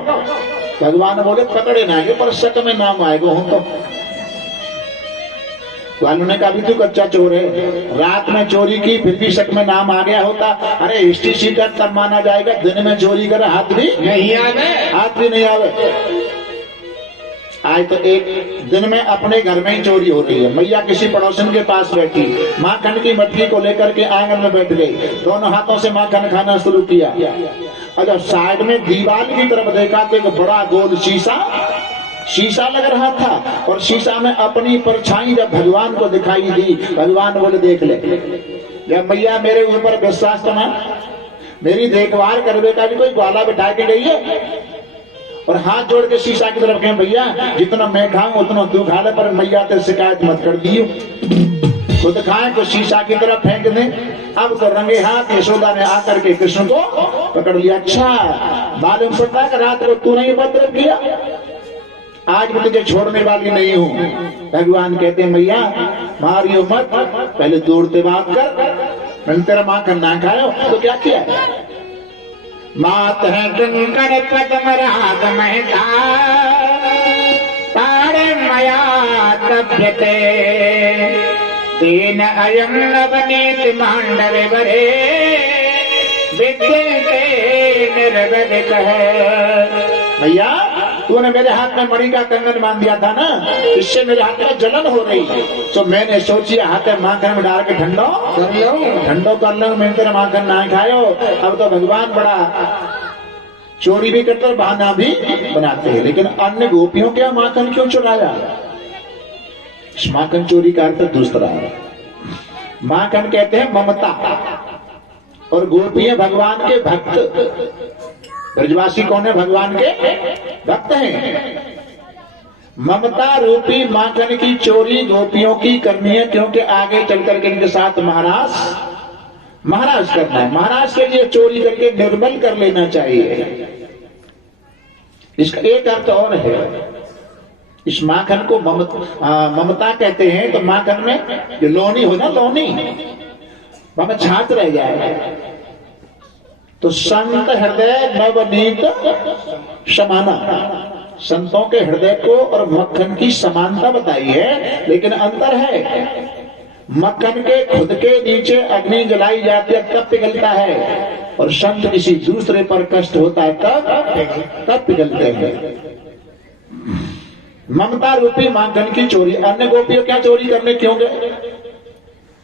भगवान बोले पकड़े ना आएगे पर शक में नाम आएगा हूं तो। वालों ने कहा, अभी तू कच्चा चोर है, रात में चोरी की फिर भी शक में नाम आ गया होता। अरे हिस्ट्री शीटर तब माना जाएगा, दिन में चोरी करे हाथ भी नहीं आवे। आज तो एक दिन में अपने घर में ही चोरी हो रही है। मैया किसी पड़ोसन के पास बैठी, माखन की मटकी को लेकर के आंगन में बैठ गई, दोनों हाथों से माखन खाना शुरू किया और जब साइड में दीवार की तरफ देखा तो एक बड़ा गोल शीशा लग रहा था और शीशा में अपनी परछाई जब भगवान को दिखाई दी, भगवान बोले देख ले। जब मैया मेरे ऊपर विश्वास करना, मेरी देखभाल करने का भी कोई ग्वाला बिठा के गई है और हाथ जोड़ के शीशा की तरफ कहें, भैया जितना मैं खाऊं उतना तू खा ले, पर मैया तेरे शिकायत मत कर दियो। खुद खाए तो शीशा की तरफ फेंक दे। अब तो रंगे हाथ यशोदा ने आकर के कृष्ण को पकड़ लिया। अच्छा मालूम पड़ता है कि रात को तू नहीं उपद्रव किया, आज मैं तुझे छोड़ने वाली नहीं हूँ। भगवान कहते मैया मारियो मत, पहले दूर से बात कर। मैंने तेरा माखन ना खायो तो क्या किया? मात है कंकण पद्म राग महता तारे मया तभ्यते तेन अयम नवनीत मांडव बरे विद्यते निर्गत कहे। भैया तूने मेरे हाथ में मणि का कंगन बांध दिया था ना, इससे मेरे हाथ में जलन हो रही, तो मैंने सोची हाथ में माखन में डाल के ठंडो कर लो। मैंने तेरा माखन ना खायो। अब तो भगवान बड़ा चोरी भी करते और बहाना भी बनाते हैं, लेकिन अन्य गोपियों के माखन क्यों चुराया? इस माखन चोरी का अर्थ दूसरा है। माखन कहते हैं ममता, और गोपियां भगवान के भक्त। ब्रजवासी कौन है? भगवान के भक्त हैं। ममता रूपी माखन की चोरी गोपियों की करनी है, क्योंकि आगे चलकर के इनके साथ महाराज करना है। महाराज के लिए चोरी करके निर्मल कर लेना चाहिए। इसका एक अर्थ और है, इस माखन को ममता कहते हैं। तो माखन में जो लोनी हो ना, लोनी वहां छात रह जाए तो संत हृदय नवनीत समाना, संतों के हृदय को और मक्खन की समानता बताई है, लेकिन अंतर है। मक्खन के खुद के नीचे अग्नि जलाई जाती है तब पिघलता है, और संत किसी दूसरे पर कष्ट होता है तब पिघलते हैं। ममता रूपी माखन की चोरी। अन्य गोपियों क्या चोरी करने क्यों गए?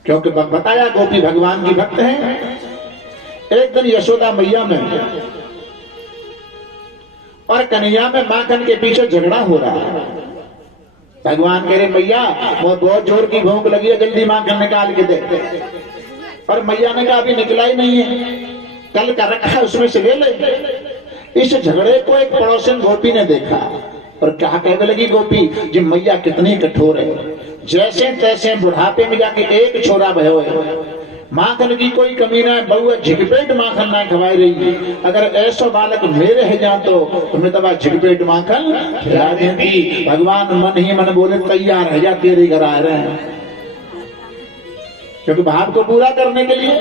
क्योंकि बताया गोपी भगवान की भक्त हैं। एक दिन यशोदा मैया में और कन्हैया में माखन के पीछे झगड़ा हो रहा है। भगवान कह रहे मैया वो बहुत जोर की भूख लगी है, जल्दी माखन निकाल के दे। और मैया ने कहा अभी निकला ही नहीं है, कल का रखा है उसमें से ले ले। इस झगड़े को एक पड़ोसन गोपी ने देखा और क्या कहने लगी गोपी जी मैया कितनी कठोर है, जैसे तैसे बुढ़ापे में जाके एक छोरा भयो है, माखन की कोई कमी ना, बहुआ झिकपेट माखन ना खवाई रही, अगर ऐसा बालक मेरे है जा तो तुम्हें तबा झिकपेट माखन खिला देती। भगवान मन ही मन बोले तैयार है जा, तेरे घर आ रहे हैं, क्योंकि भाव को पूरा करने के लिए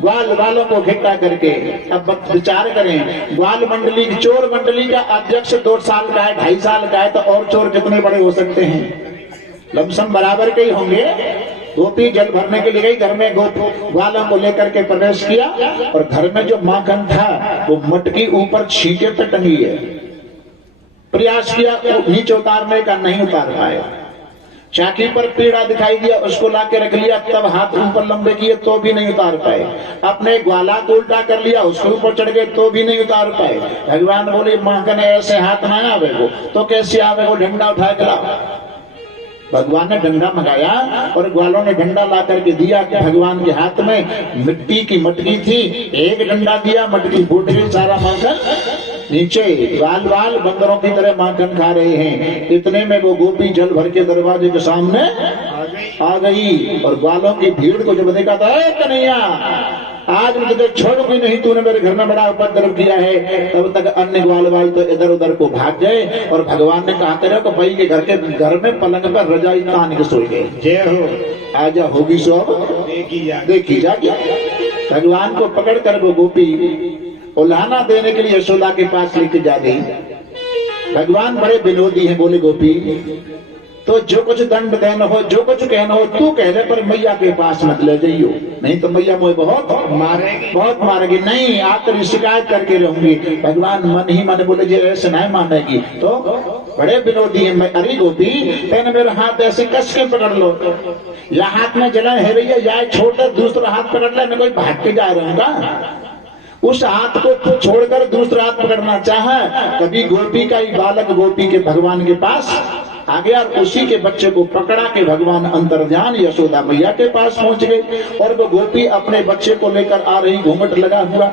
ग्वाल वालों को इकट्ठा करके। अब विचार करें, ग्वाल मंडली चोर मंडली का अध्यक्ष 2 साल का है, 2.5 साल का है, तो और चोर कितने बड़े हो सकते हैं, लमसम बराबर के ही होंगे। गोपी जल भरने के लिए गई, घर में ग्वालों को लेकर के प्रवेश किया और घर में जो माखन था वो मटकी ऊपर छींटे पे टंगी है, प्रयास किया नीचे उतारने का, नहीं उतार पाए। चाकी पर पीड़ा दिखाई दिया, उसको लाके रख लिया, तब हाथ ऊपर लंबे किए तो भी नहीं उतार पाए। अपने ग्वाला को उल्टा कर लिया, उसके ऊपर चढ़ गए तो भी नहीं उतार पाए। भगवान बोले माखन ऐसे हाथ ना आवे वो तो कैसे आवे, वो डंडा उठा के लाओ। भगवान ने डंडा मंगाया और ग्वालों ने डंडा ला करके दिया कि भगवान के हाथ में मिट्टी की मटकी थी, एक डंडा दिया, मटकी फूट गई, सारा माखन नीचे। ग्वाल वाल बंदरों की तरह माखन खा रहे हैं। इतने में वो गोपी जल भर के दरवाजे के सामने आ गई और ग्वालों की भीड़ को जब देखा था, कन्हैया आज मैं तुझे छोड़ूंगी नहीं, तूने मेरे घर में बड़ा उपद्रव किया है। तब तक अन्य ग्वाल वाल तो इधर उधर को भाग गए और भगवान ने कहा करे तो भाई के घर में पलंग पर रजाई तान के सोए गए। जय हो, आजा होगी सो अब देखी जा। भगवान को पकड़ कर वो गोपी उल्हाना देने के लिए यशोदा के पास लेके जा गई। भगवान बड़े विनोदी हैं, बोले गोपी तो जो कुछ दंड देना हो, जो कुछ कहना हो तू कह ले, पर मैया के पास मत ले जाइयो, नहीं तो मैया मुझे बहुत मारेगी। नहीं आकर शिकायत करके रहूंगी। भगवान मन ही मन बोले जी ऐसे नहीं मानेगी, तो बड़े विनोदी है। मैं अरे गोपी तेने मेरा हाथ ऐसे कस के पकड़ लो, या हाथ में जला है भैया, या छोड़ दूसरा हाथ पकड़ ले, मैं कोई भाग के जा रहूंगा। उस हाथ को छोड़कर दूसरा हाथ पकड़ना चाहा, कभी गोपी का ही बालक गोपी के भगवान के पास आ गया और उसी के बच्चे को पकड़ा के भगवान अंतर्ध्यान यशोदा मैया के पास पहुंच गए। और वो गोपी अपने बच्चे को लेकर आ रही, घूंघट लगा हुआ,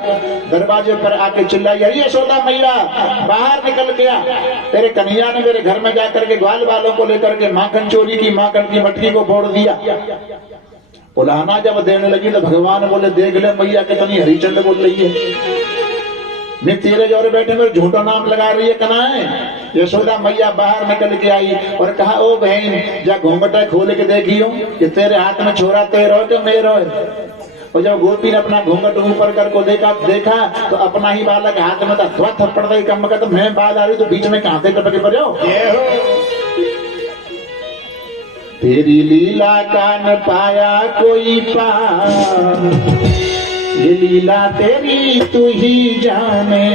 दरवाजे पर आके चिल्लाई, अरे यशोदा मैया बाहर निकल गया, तेरे कन्हैया ने मेरे घर में जाकर के ग्वाल वालों को लेकर के माखन चोरी की, माखन की मटकी को फोड़ दिया। उलाहना जब देने लगी तो भगवान बोले देख ले मैया कितनी हरिचंद बोल रही है, मैं तेरे जोरे बैठे मेरे झूठा नाम लगा रही है, कना है। यशोदा मैया बाहर निकल के आई और कहा ओ बहन जा घूंघटा खोल के देखियो कि तेरे हाथ में छोरा तेरा हो कि मेरा है। और जब गोपी ने अपना घूंघट ऊपर कर को देखा तो अपना ही बालक हाथ में था, थोड़ा थप्पड़ दे कम कर, तो मैं बात आ रही तो बीच में कहां से टपके पड़े हो। तेरी लीला का न पाया कोई पार, ये लीला तेरी तू ही जाने।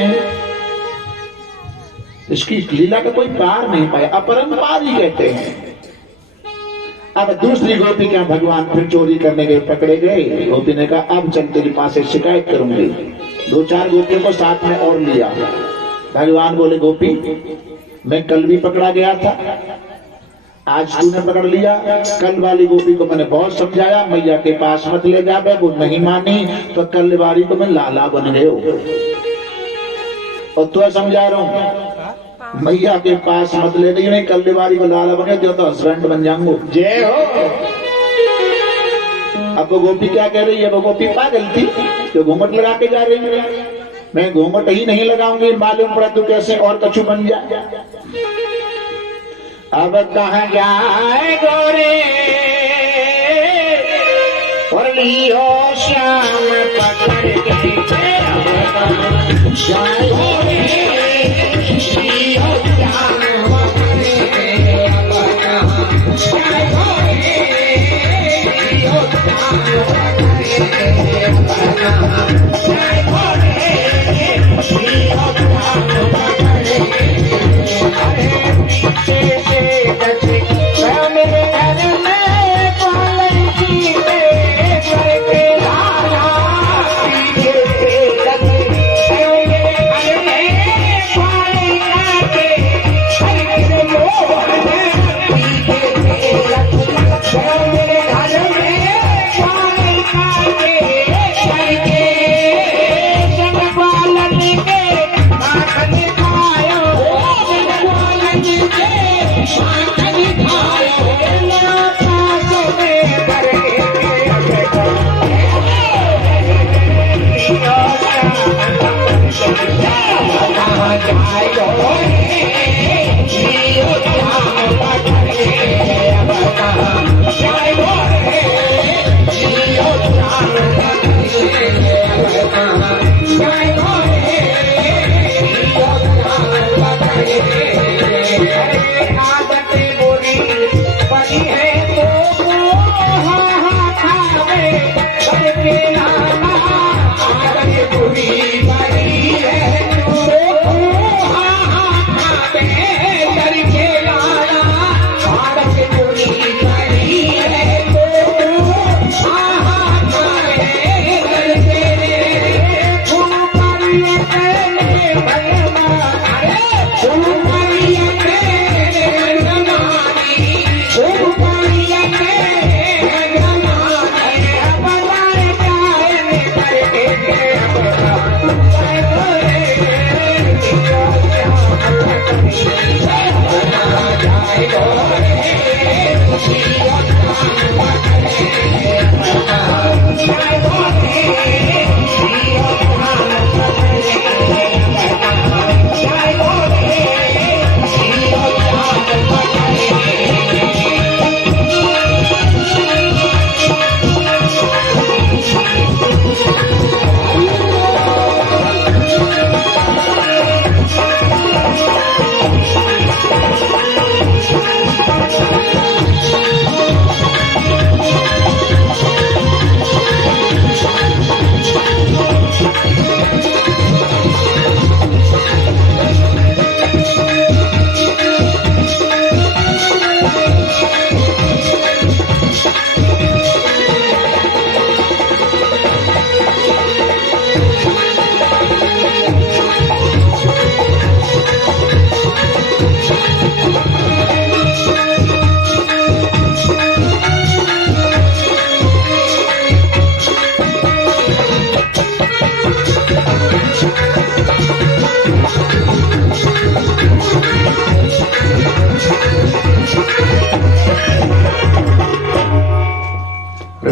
इसकी लीला का कोई पार नहीं पाया, अपरंपार ही कहते हैं। अब दूसरी गोपी क्या भगवान फिर चोरी करने गए, पकड़े गए। गोपी ने कहा अब चल तेरे पास से शिकायत करूंगी। 2-4 गोपियों को साथ में और लिया। भगवान बोले गोपी मैं कल भी पकड़ा गया था, आज तूने पकड़ लिया। कल वाली गोपी को मैंने बहुत समझाया मैया के पास मत ले जावे, वो नहीं मानी, तो कल वाली को मैं लाला बन गए। और तू समझा रहा हूं मैया के पास मत ले गई, नहीं कल वाली को लाला बन गए तो हस्बैंड बन जाऊंगा। जय हो। अब वो गोपी क्या कह रही है, वो गोपी पागल थी जो घूंघट लगा के जा रही है। मैं घूंघट ही नहीं लगाऊंगी, मालूम पड़ा तू कैसे और कछु बन जाए। अब कहाँ जाए गोरे और लियो श्याम पकड़ के, जाए गोरे लियो श्याम पकड़ के, जाए गोरे लियो श्याम पकड़ के, जाए गोरे लियो श्याम पकड़ के। मेरे घर में पालन की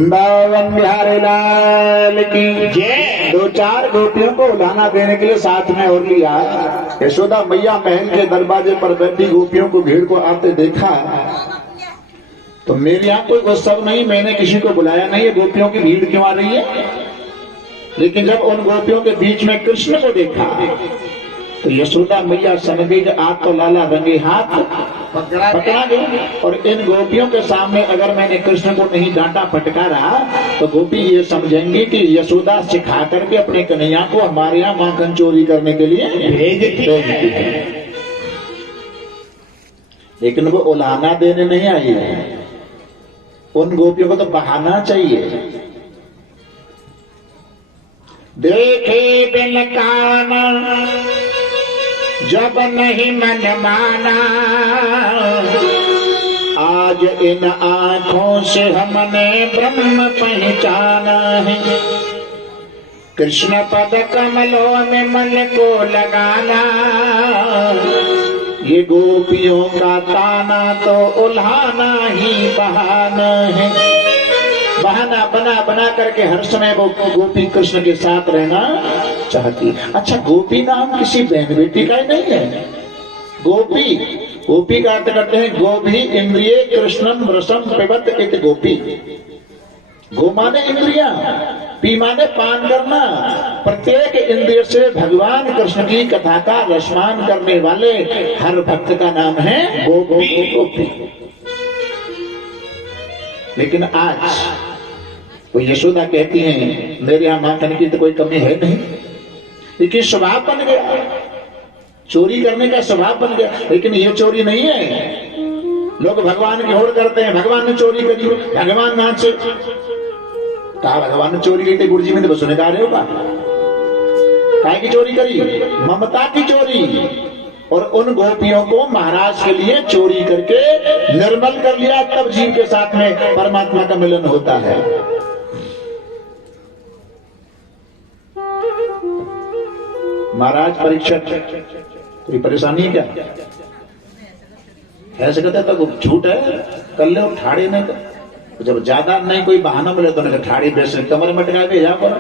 वृंदावन बिहारी लाल की जय। 2-4 गोपियों को उलाना देने के लिए साथ में और लिया। यशोदा मैया महल के दरवाजे पर बैठी गोपियों को भीड़ को आते देखा तो मेरे यहाँ कोई गुस्सा नहीं, मैंने किसी को बुलाया नहीं है, गोपियों की भीड़ क्यों आ रही है। लेकिन जब उन गोपियों के बीच में कृष्ण को देखा तो यशोदा मैया समझ गई कि आज तो लाला रंगे हाथ पकड़ा गया। और इन गोपियों के सामने अगर मैंने कृष्ण को नहीं डांटा फटकारा तो गोपी ये समझेंगी कि यशोदा सिखा करके अपने कन्हैया को हमारे यहाँ माखन चोरी करने के लिए भेज देती है। लेकिन वो उलाहना देने नहीं आई है, उन गोपियों को तो बहाना चाहिए। देखे बिन काना जब नहीं मन माना, आज इन आंखों से हमने ब्रह्म पहचाना है। कृष्ण पद कमलों में मन को लगाना, ये गोपियों का ताना तो उल्हाना ही बहाना है। बहाना बना बना करके हर समय वो गोपी कृष्ण के साथ रहना चाहती। अच्छा, गोपी नाम किसी बहन बेटी का ही नहीं है। गोपी, गोपी का अर्थ करते हैं गोभी इंद्रिय कृष्णम रसम पिबत इत गोपी। गो माने इंद्रिया, पी माने पान करना। प्रत्येक इंद्रिय से भगवान कृष्ण की कथा का रसमान करने वाले हर भक्त का नाम है गोपी। गोपी। लेकिन आज तो यशोदा कहती हैं मेरे यहाँ माखन की तो कोई कमी है नहीं, लेकिन स्वभाव बन गया, चोरी करने का स्वभाव बन गया। लेकिन ये चोरी नहीं है। लोग भगवान की होड़ करते हैं, भगवान ने चोरी करी, भगवान नाथ से कहा भगवान ने चोरी की थी, गुरुजी में तो सुने गा रहे होगा। काय की चोरी करी? ममता की चोरी। और उन गोपियों को महाराज के लिए चोरी करके निर्मल कर लिया, तब जीव के साथ में परमात्मा का मिलन होता है। महाराज परीक्षक कोई परेशानी है क्या? ऐसे कहते तो झूठ है, कर ले ठाड़े नहीं कर। जब ज्यादा नहीं कोई बहाना मिले तो ठाड़ी बेच कमर में टका भेजा पर।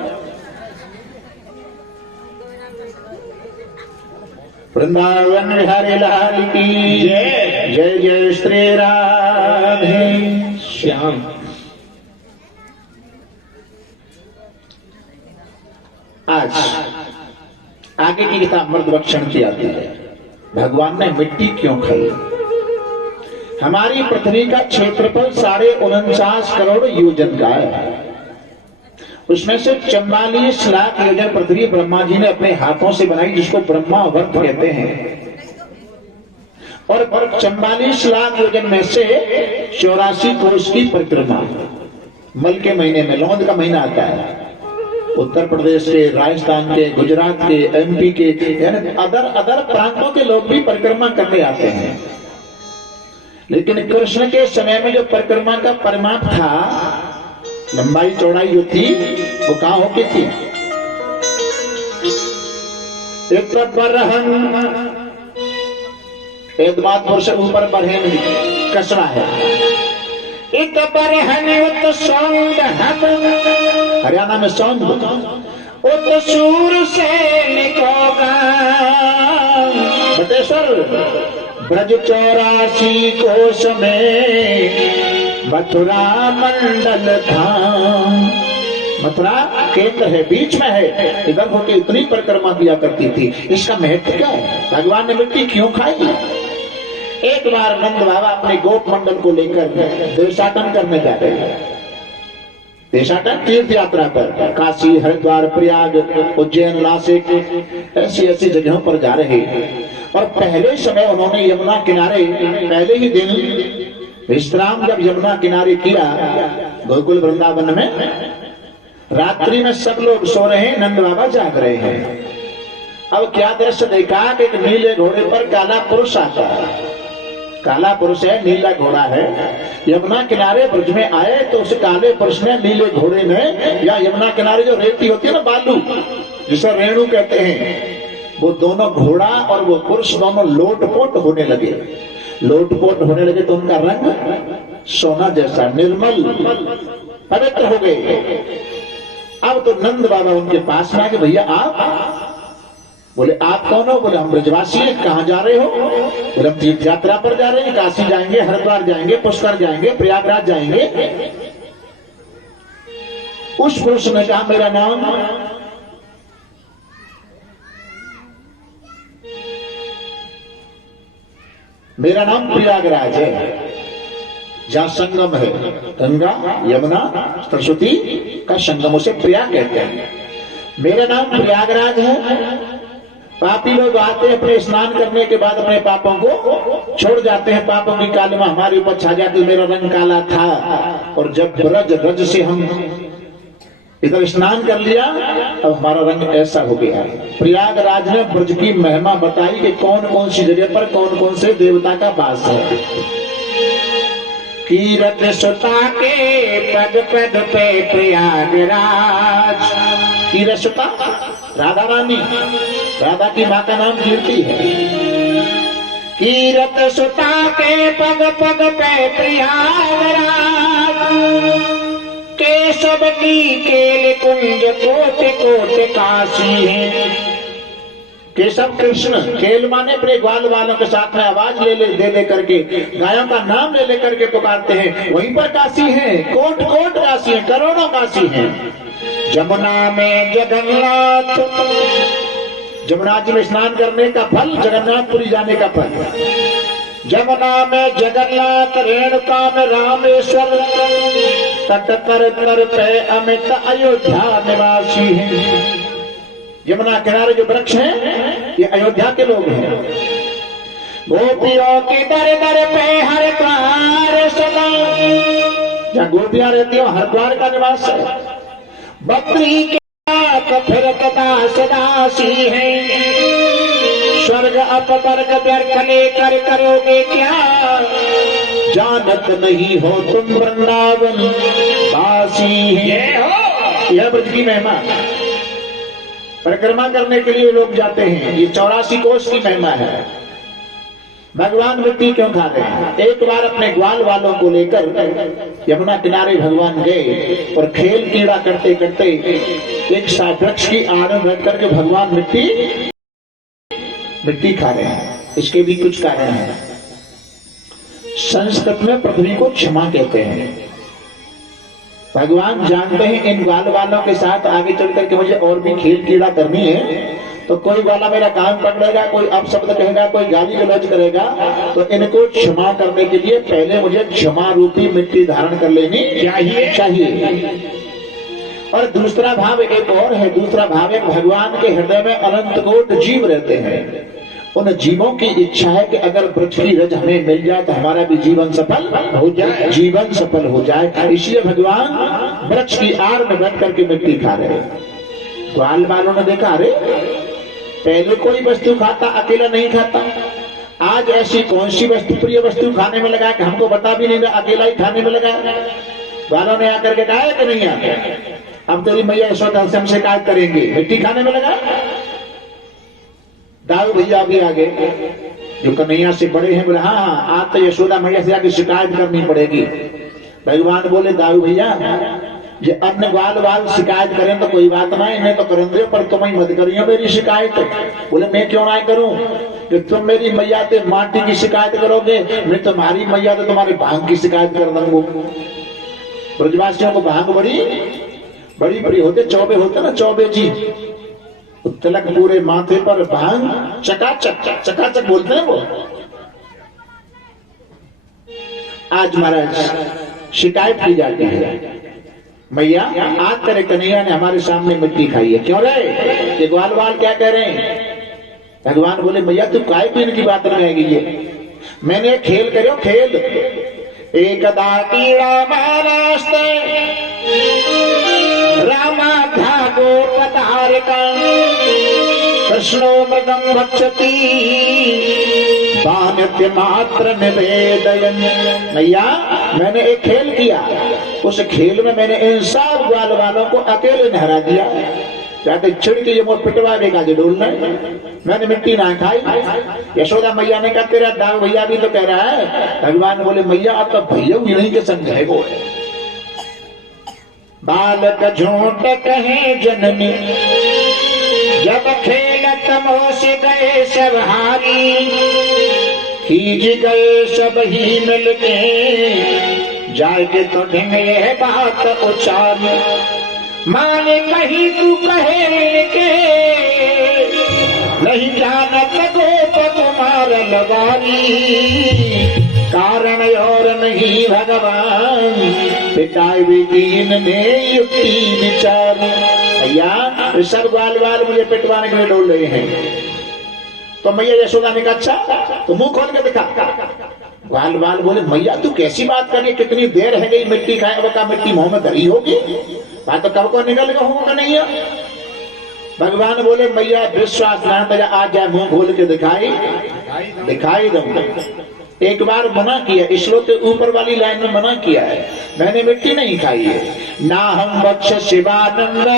वृंदावन बिहारी लाल की जय। जय जय श्री राधे श्याम। आज आगे की गीता मृदवक्षण की आती है। भगवान ने मिट्टी क्यों खाई? हमारी पृथ्वी का क्षेत्रफल 49.5 करोड़ योजन का है। उसमें से 44 लाख योजन पृथ्वी ब्रह्मा जी ने अपने हाथों से बनाई, जिसको ब्रह्मा वर्त कहते हैं। और 44 लाख योजन में से 84 कोष की परिक्रमा मल के महीने में, लौंद का महीना आता है। उत्तर प्रदेश के, राजस्थान के, गुजरात के, एमपी के, यानी अदर प्रांतों के लोग भी परिक्रमा करने आते हैं। लेकिन कृष्ण के समय में जो परिक्रमा का परिमाप था, लंबाई चौड़ाई जो थी, वो कहां होती थी? एक बात से ऊपर बढ़े नहीं, कसरा है। इत बरहन उत सौंद हब, हरियाणा में सौंद, उत सूर से निकोगा, बटेश्वर ब्रज 84 कोश में मथुरा मंडल धाम। मथुरा केंद्र है, बीच में है, इधर होके इतनी परिक्रमा किया करती थी। इसका महत्व क्या है? भगवान ने मिट्टी क्यों खाई? एक बार नंद बाबा अपने गोप मंडल को लेकर देशाटन करने जा रहे हैं। देशाटन तीर्थ यात्रा पर काशी, हरिद्वार, प्रयाग, उज्जैन, नासिक, ऐसी ऐसी जगहों पर जा रहे हैं। और पहले समय उन्होंने यमुना किनारे, पहले ही दिन विश्राम जब यमुना किनारे किया, गोकुल वृंदावन में, रात्रि में सब लोग सो रहे हैं, नंद बाबा जाग रहे हैं। अब क्या दृश्य देखा कि एक नीले घोड़े पर काला पुरुष आता है। काला पुरुष है, नीला घोड़ा है। यमुना किनारे ब्रज में आए तो उस काले पुरुष ने, नीले घोड़े ने, या यमुना किनारे जो रेती होती है ना, बालू, जिसे रेणु कहते हैं, वो दोनों घोड़ा और वो पुरुष दोनों लोटपोट होने लगे। लोटपोट होने लगे तो उनका रंग सोना जैसा, निर्मल, पवित्र हो गए। अब तो नंद बाबा उनके पास में आके, भैया आप? बोले आप कौन हो? बोले हम ब्रजवासी हैं। कहाँ जा रहे हो? बोले हम तीर्थ यात्रा पर जा रहे हैं, काशी जाएंगे, हरिद्वार जाएंगे, पुष्कर जाएंगे, प्रयागराज जाएंगे। उस पुरुष ने कहा मेरा नाम प्रयागराज है, जहां संगम है, गंगा यमुना सरस्वती का संगम, उसे प्रयाग कहते हैं। मेरा नाम प्रयागराज है। पापी लोग आते हैं, अपने स्नान करने के बाद अपने पापों को छोड़ जाते हैं, पापों की कालिमा हमारे ऊपर छा जाती। मेरा रंग काला था, और जब ब्रज से हम इधर स्नान कर लिया, अब हमारा रंग ऐसा हो गया। प्रयागराज ने ब्रज की महिमा बताई कि कौन कौन सी जगह पर कौन कौन से देवता का वास है। कीरत सुता के पद पद पे प्रयागराज। कीरत सुता राधा रानी, राधा की माँ का नाम कीर्ति है। कीरत सुता के पग पग पे प्रयागराज। केशव की केल कुंज कोट कोट काशी है। केशव कृष्ण, केल माने अपने ग्वाल वालों के साथ में आवाज ले करके, गायों का नाम ले करके पुकारते हैं। वहीं पर काशी है, कोट कोट काशी है, करोड़ों काशी है। जमुना में जगन्नाथ। जमुना जी में स्नान करने का फल, जगन्नाथपुरी जाने का फल। जमुना में जगन्नाथ, रेणुका में रामेश्वर, तट तर तर पे अमित अयोध्या निवासी है। यमुना किनारे जो वृक्ष हैं, ये अयोध्या के लोग हैं। गोपियों के दर दर पे हरिद्वार सदा। जहाँ गोपियां रहती हो, हरिद्वार का निवास है। बद्री के फिर दास दासी है। स्वर्ग अपवर्ग व्यर्थ लेकर करोगे क्या? जानत नहीं हो तुम वृंदावन वासी है। यह ब्रज की महिमा। परिक्रमा करने के लिए लोग जाते हैं, ये 84 कोष की महिमा है। भगवान मिट्टी क्यों खा रहे हैं? एक बार अपने ग्वाल वालों को लेकर यमुना किनारे भगवान गए, और खेल कीड़ा करते करते एक वृक्ष की आड़ में बैठ करके भगवान मिट्टी खा रहे हैं। इसके भी कुछ कारण हैं। संस्कृत में पृथ्वी को क्षमा कहते हैं। भगवान जानते हैं इन ग्वाल वालों के साथ आगे चल करके मुझे और भी खेल कीड़ा करनी है, तो कोई वाला मेरा काम पकड़ेगा, कोई अपशब्द कहेगा, कोई गाली गलौज करेगा, तो इनको क्षमा करने के लिए पहले मुझे क्षमा रूपी मिट्टी धारण कर लेनी चाहिए। और दूसरा भाव एक और है। दूसरा भाव एक, भगवान के हृदय में अनंत कोट जीव रहते हैं। उन जीवों की इच्छा है कि अगर वृक्ष की रज हमें मिल जाए तो हमारा भी जीवन सफल हो जाए, जीवन सफल हो जाए। इसलिए भगवान वृक्ष की आड़ में बैठ करके मिट्टी खा रहे हैं। ग्वाल वालों ने देखा, अरे पहले कोई वस्तु खाता, अकेला नहीं खाता, आज ऐसी कौन सी वस्तु प्रिय वस्तु खाने में लगा कि हमको बता भी नहीं रहा, अकेला ही खाने में लगा। ग्वालों ने आकर के कहा कि नहीं आते, अब तेरी मैया यशोदा से हम शिकायत करेंगे, मिट्टी खाने में लगा। दाऊ भैया भी आगे, जो कन्हैया से बड़े हैं, बोले हाँ हाँ आज तो यशोदा मैया से आके शिकायत करनी पड़ेगी। भगवान बोले दाऊ भैया, जे अपने ग्वाल शिकायत करें तो कोई बात ना, इन्हें तो कर दो, पर तुम ही मत करियो मेरी शिकायत। बोले मैं क्यों ना करूं? कि तुम मेरी मैया से माटी की शिकायत करोगे, मैं तुम्हारी मैया तो तुम्हारे भांग की शिकायत कर दूंगा। ब्रजवासियों को भांग बड़ी बड़ी होते, चौबे होते ना, चौबे जी, तिलक पूरे माथे पर, भांग चकाचक बोलते हैं वो। आज महाराज शिकायत की जाती है, मैया आज तेरे कन्हैया ने हमारे सामने मिट्टी खाई है, क्यों रे? ये ग्वाल वाल क्या कह रहे हैं? भगवान बोले मैया तू काय पीन की बात रहेगी? ये मैंने खेल करो, खेल। एकदा कीड़ा महारास्ते रामा धागो पतारिका कृष्णो मृगम भक्षति बान्यत्य मात्र निवेदयन्। मैया मैंने एक खेल किया, उस खेल में मैंने इन सब ग्वाल वालों को अकेले नहरा दिया, चाहते छिड़ के ये मोर पिटवा देगा जो डोलना। मैंने मिट्टी ना खाई। यशोदा मैया ने कहा तेरा दाऊ भैया भी तो कह रहा है। भगवान बोले मैया आपका भैया भी नहीं के संग है वो। बालक झूठ कहे जननी, जब खेलत मोश गए सब हारी, खींच गए सब ही मिलके, जाके तो ढंग यह बात उचारी। माने कहीं तू कहे के, नहीं जानत गोप कुमार लवारी, कारण और नहीं भगवान, पिटाई भी दीन ने युक्ति विचारी। भैया सब ग्वाल वाल मुझे पिटवाने के लिए डोल रहे हैं। तो मैया यशोदा ने कहा अच्छा तो मुंह खोल के दिखा। ग्वाल वाल बोले मैया तू कैसी बात कर रही, कितनी देर है गई मिट्टी खाए का, मिट्टी मुंह में धरी होगी, बात तो कब को निकल गया होगा नहीं है। भगवान बोले मैया विश्वास ना तो आज जाए मुंह खोल के दिखाई दूंगा। एक बार मना किया, इस श्लोक के ऊपर वाली लाइन में मना किया है, मैंने मिट्टी नहीं खाई है। ना हम वक्ष शिवानंद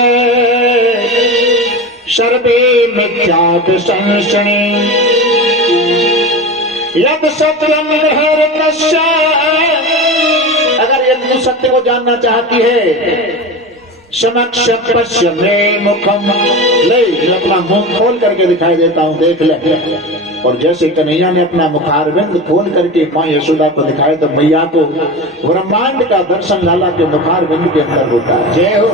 सर्वे मिथ्यात् संशणे, यद सत्यम हृतस्य, अगर यदि सत्य को जानना चाहती है, समक्ष पश्य मे मुखम, ले अपना मुंह खोल करके दिखाई देता हूँ, देख ले। और जैसे कन्हैया ने अपना मुखारविंद खोल करके माँ यशोदा को दिखाए तो मैया को ब्रह्मांड का दर्शन लाला के मुखारविंद के अंदर होता है। जय हो।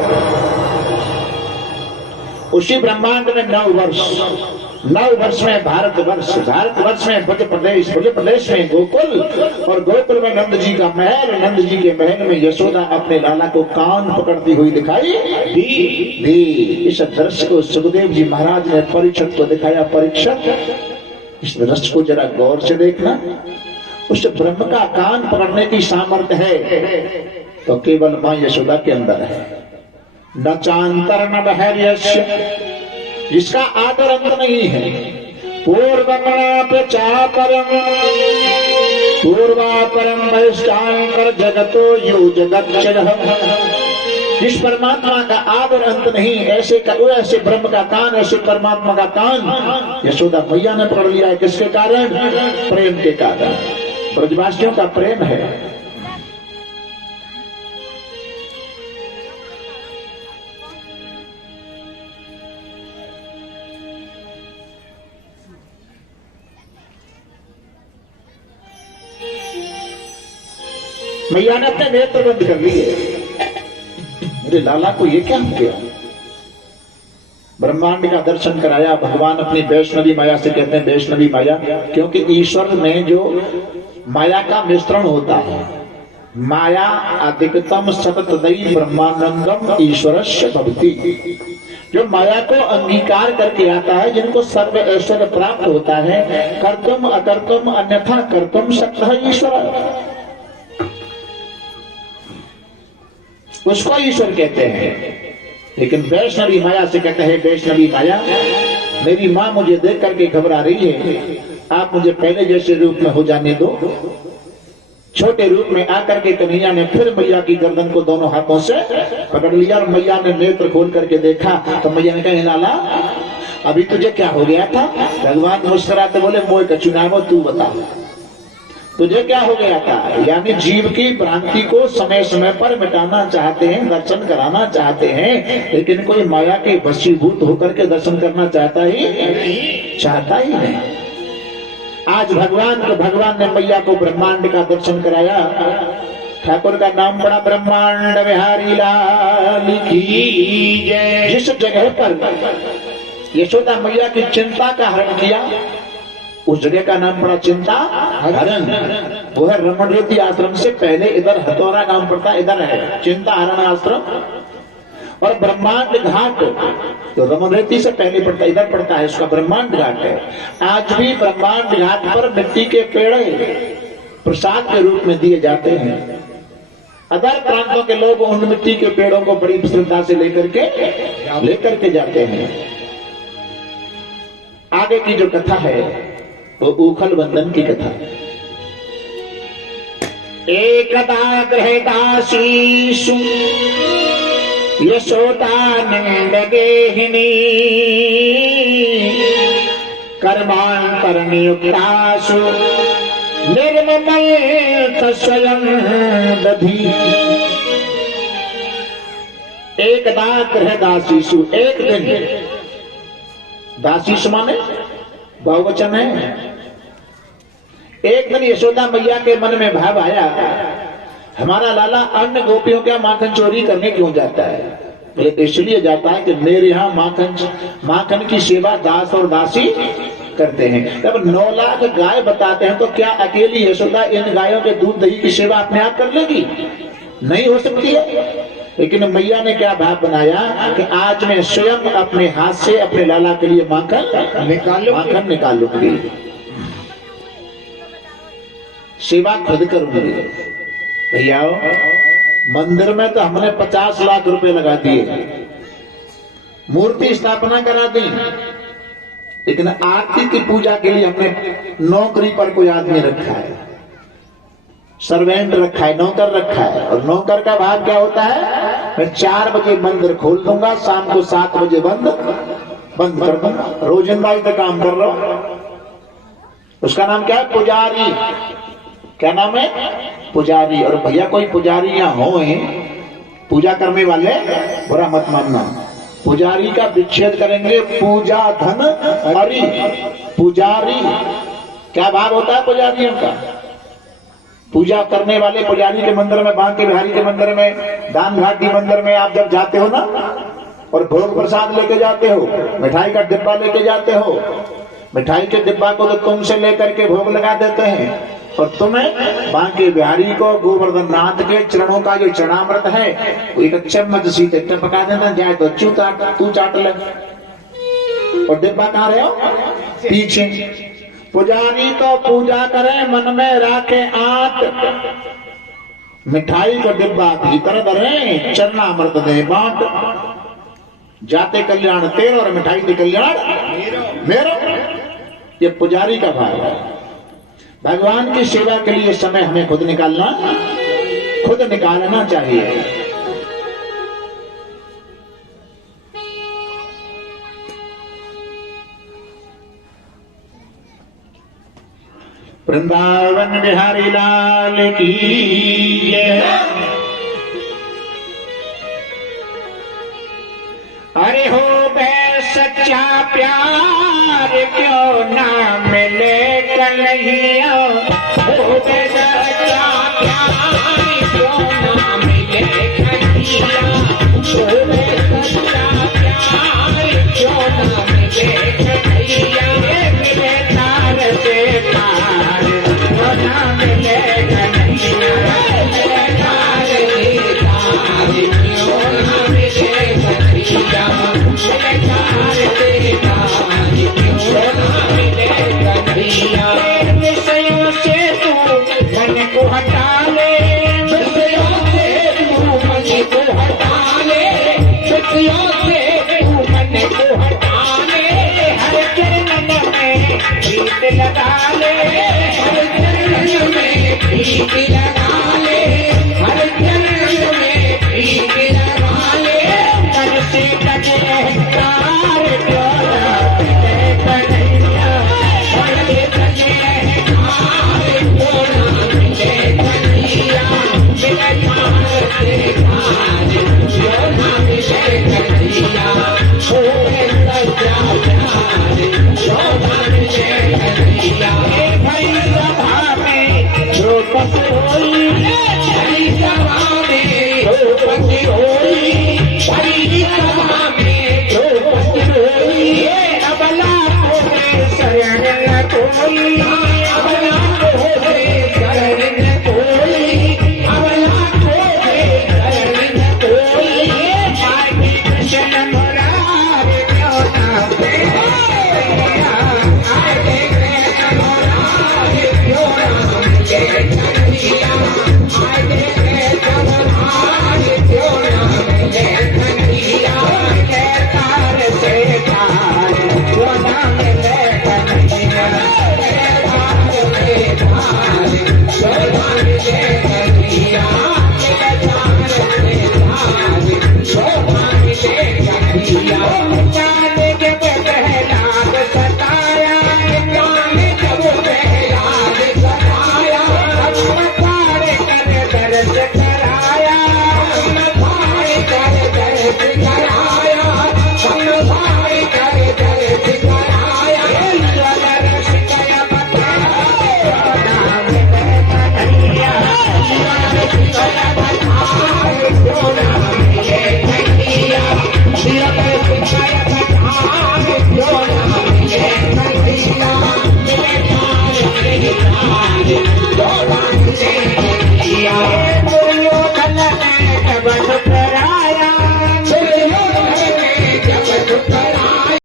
उसी ब्रह्मांड में 9 वर्ष में भारतवर्ष में ब्रज प्रदेश में गोकुल, और गोकुल में नंद जी का महल, नंद जी के महल में यशोदा अपने लाला को कान पकड़ती हुई दिखाई दी। इस दृश्य को सुखदेव जी महाराज ने परीक्षक को दिखाया। परीक्षक इस दृश्य को जरा गौर से देखना, उस ब्रह्म का कान पकड़ने की सामर्थ्य है तो केवल मां यशोदा के अंदर है। न चांतर न बहर्यस्य, जिसका आदर अंत नहीं है। पूर्वापरम बहिष्कार जगतो यो जगत, जिस परमात्मा का आदर अंत नहीं, ऐसे ब्रह्म का कान, ऐसे परमात्मा का कान यशोदा मैया ने पकड़ लिया है। किसके कारण? प्रेम के कारण। ब्रजवासियों का प्रेम है। मैया ने अपने नेत्र बंद कर लिए। मेरे लाला को ये क्या हो गया? ब्रह्मांड का दर्शन कराया। भगवान अपनी वैष्णवी माया से कहते हैं वैष्णवी माया, क्योंकि ईश्वर में जो माया का मिश्रण होता है, माया अधिकतम सततदयी ब्रह्मानंदम ईश्वरस्य भवति, जो माया को अंगीकार करके आता है, जिनको सर्व ऐश्वर्य प्राप्त होता है, कर्तुम अकर्तुम अन्यथा कर्तुम शक्तः ईश्वर, उसको ईश्वर कहते हैं। लेकिन वैष्णवी माया से कहते हैं वैष्णवी माया, मेरी माँ मुझे देख करके घबरा रही है, आप मुझे पहले जैसे रूप में हो जाने दो। छोटे रूप में आकर के कन्हैया ने फिर मैया की गर्दन को दोनों हाथों से पकड़ लिया और मैया ने नेत्र खोल करके देखा तो मैया ने कहा लाला अभी तुझे क्या हो गया था? भगवान मुस्कुराते बोले मोह कचुनावो, तू बता तुझे क्या हो गया था? यानी जीव की भ्रांति को समय समय पर मिटाना चाहते हैं, दर्शन कराना चाहते हैं, लेकिन कोई माया के वशीभूत होकर के दर्शन करना चाहता ही नहीं। आज भगवान ने मैया को ब्रह्मांड का दर्शन कराया। ठाकुर का नाम बड़ा ब्रह्मांड बिहारी लाल की जय। जिस जगह पर यशोदा मैया की चिंता का हरण किया, उस जगह का नाम पड़ा चिंता हरण। वो है रमण रेती आश्रम से पहले इधर हथौरा गांव पड़ता, इधर है चिंता हरण आश्रम। और ब्रह्मांड घाट तो रमण रेती से पहले पड़ता, इधर पड़ता है, उसका ब्रह्मांड घाट है। आज भी ब्रह्मांड घाट पर मिट्टी के पेड़े प्रसाद के रूप में दिए जाते हैं। अदर प्रांतों के लोग उन मिट्टी के पेड़ों को बड़ी श्रद्धा से लेकर के जाते हैं। आगे की जो कथा है वो ऊखल बंधन की कथा। एकदा गृहदासीषु यशोदानंद गेहिनी कर्मांतर नियुक्तासु निर्मल स्वयं दधी। एक दात है दासीसु, एक दिन। दासीसु माने बहुवचन है। एक दिन यशोदा मैया के मन में भाव आया, हमारा लाला अन्य गोपियों का माखन चोरी करने क्यों जाता है? बोले इसलिए जाता है कि मेरे यहाँ माखन की सेवा दास और दासी करते हैं। जब 9 लाख गाय बताते हैं तो क्या अकेली यशोदा इन गायों के दूध दही की सेवा अपने आप कर लेगी? नहीं हो सकती है। लेकिन मैया ने क्या भाव बनाया कि आज मैं स्वयं अपने हाथ से अपने लाला के लिए माखन निकालूंगी, सेवा खुद करूंगी। भैया मंदिर में तो हमने 50 लाख रुपए लगा दिए, मूर्ति स्थापना करा दी, लेकिन आरती की पूजा के लिए हमने नौकरी पर कोई आदमी रखा है, सर्वेंट रखा है, नौकर रखा है। और नौकर का भाग क्या होता है? मैं 4 बजे मंदिर खोल दूंगा, शाम को 7 बजे बंद कर दूंगा। रोजिंदा ही तो काम कर रहा हूं। उसका नाम क्या है? पुजारी। क्या नाम है? पुजारी। और भैया कोई पुजारी यहाँ हो, पूजा करने वाले, बुरा मत मानना, पुजारी का विच्छेद करेंगे। पूजा धन हरि। पुजारी क्या भाव होता है पुजारियों का? पूजा करने वाले पुजारी के मंदिर में, बांके बिहारी के मंदिर में, दान घाटी मंदिर में आप जब जाते हो ना और भोग प्रसाद लेके जाते हो, मिठाई का डिब्बा लेके जाते हो, मिठाई के डिब्बा को तो तुमसे लेकर के भोग लगा देते हैं। और तुम्हें बांके बिहारी को गोवर्धन नाथ के चरणों का जो चरणामृत है वो एक चम्मच सीधे पका देना, जाए तो तू चाट ले। और डिब्बा कहाँ रहे हो? पीछे। पुजारी तो पूजा करे, मन में राखे आट, मिठाई को डिब्बा भीतर धरे, चरणामृत दे बांट। जाते कल्याण तेरो और मिठाई दे कल्याण मेरो। ये पुजारी का भाव है। भगवान की सेवा के लिए समय हमें खुद निकालना चाहिए। वृंदावन बिहारी लाल की जय। अरे हो बे सच्चा प्यार क्यों ना मिले कन्हैया, हो बे सच्चा प्यार क्यों ना मिले कन्हैया, हो बे सच्चा प्यार क्यों ना मिले कन्हैया, मिले तार से पार क्यों ना मिले कन्हैया, मिले तार से पार क्यों ना मिले कन्हैया, मिले तार से पार क्यों ना मिले कन्हैया। विषयों से तू मन को हटा ले, विषयों से तू मन को हटा ले, विषयों से तू मन को हटा ले, हर चरण में प्रीत लगा ले, हर चरण में प्रीत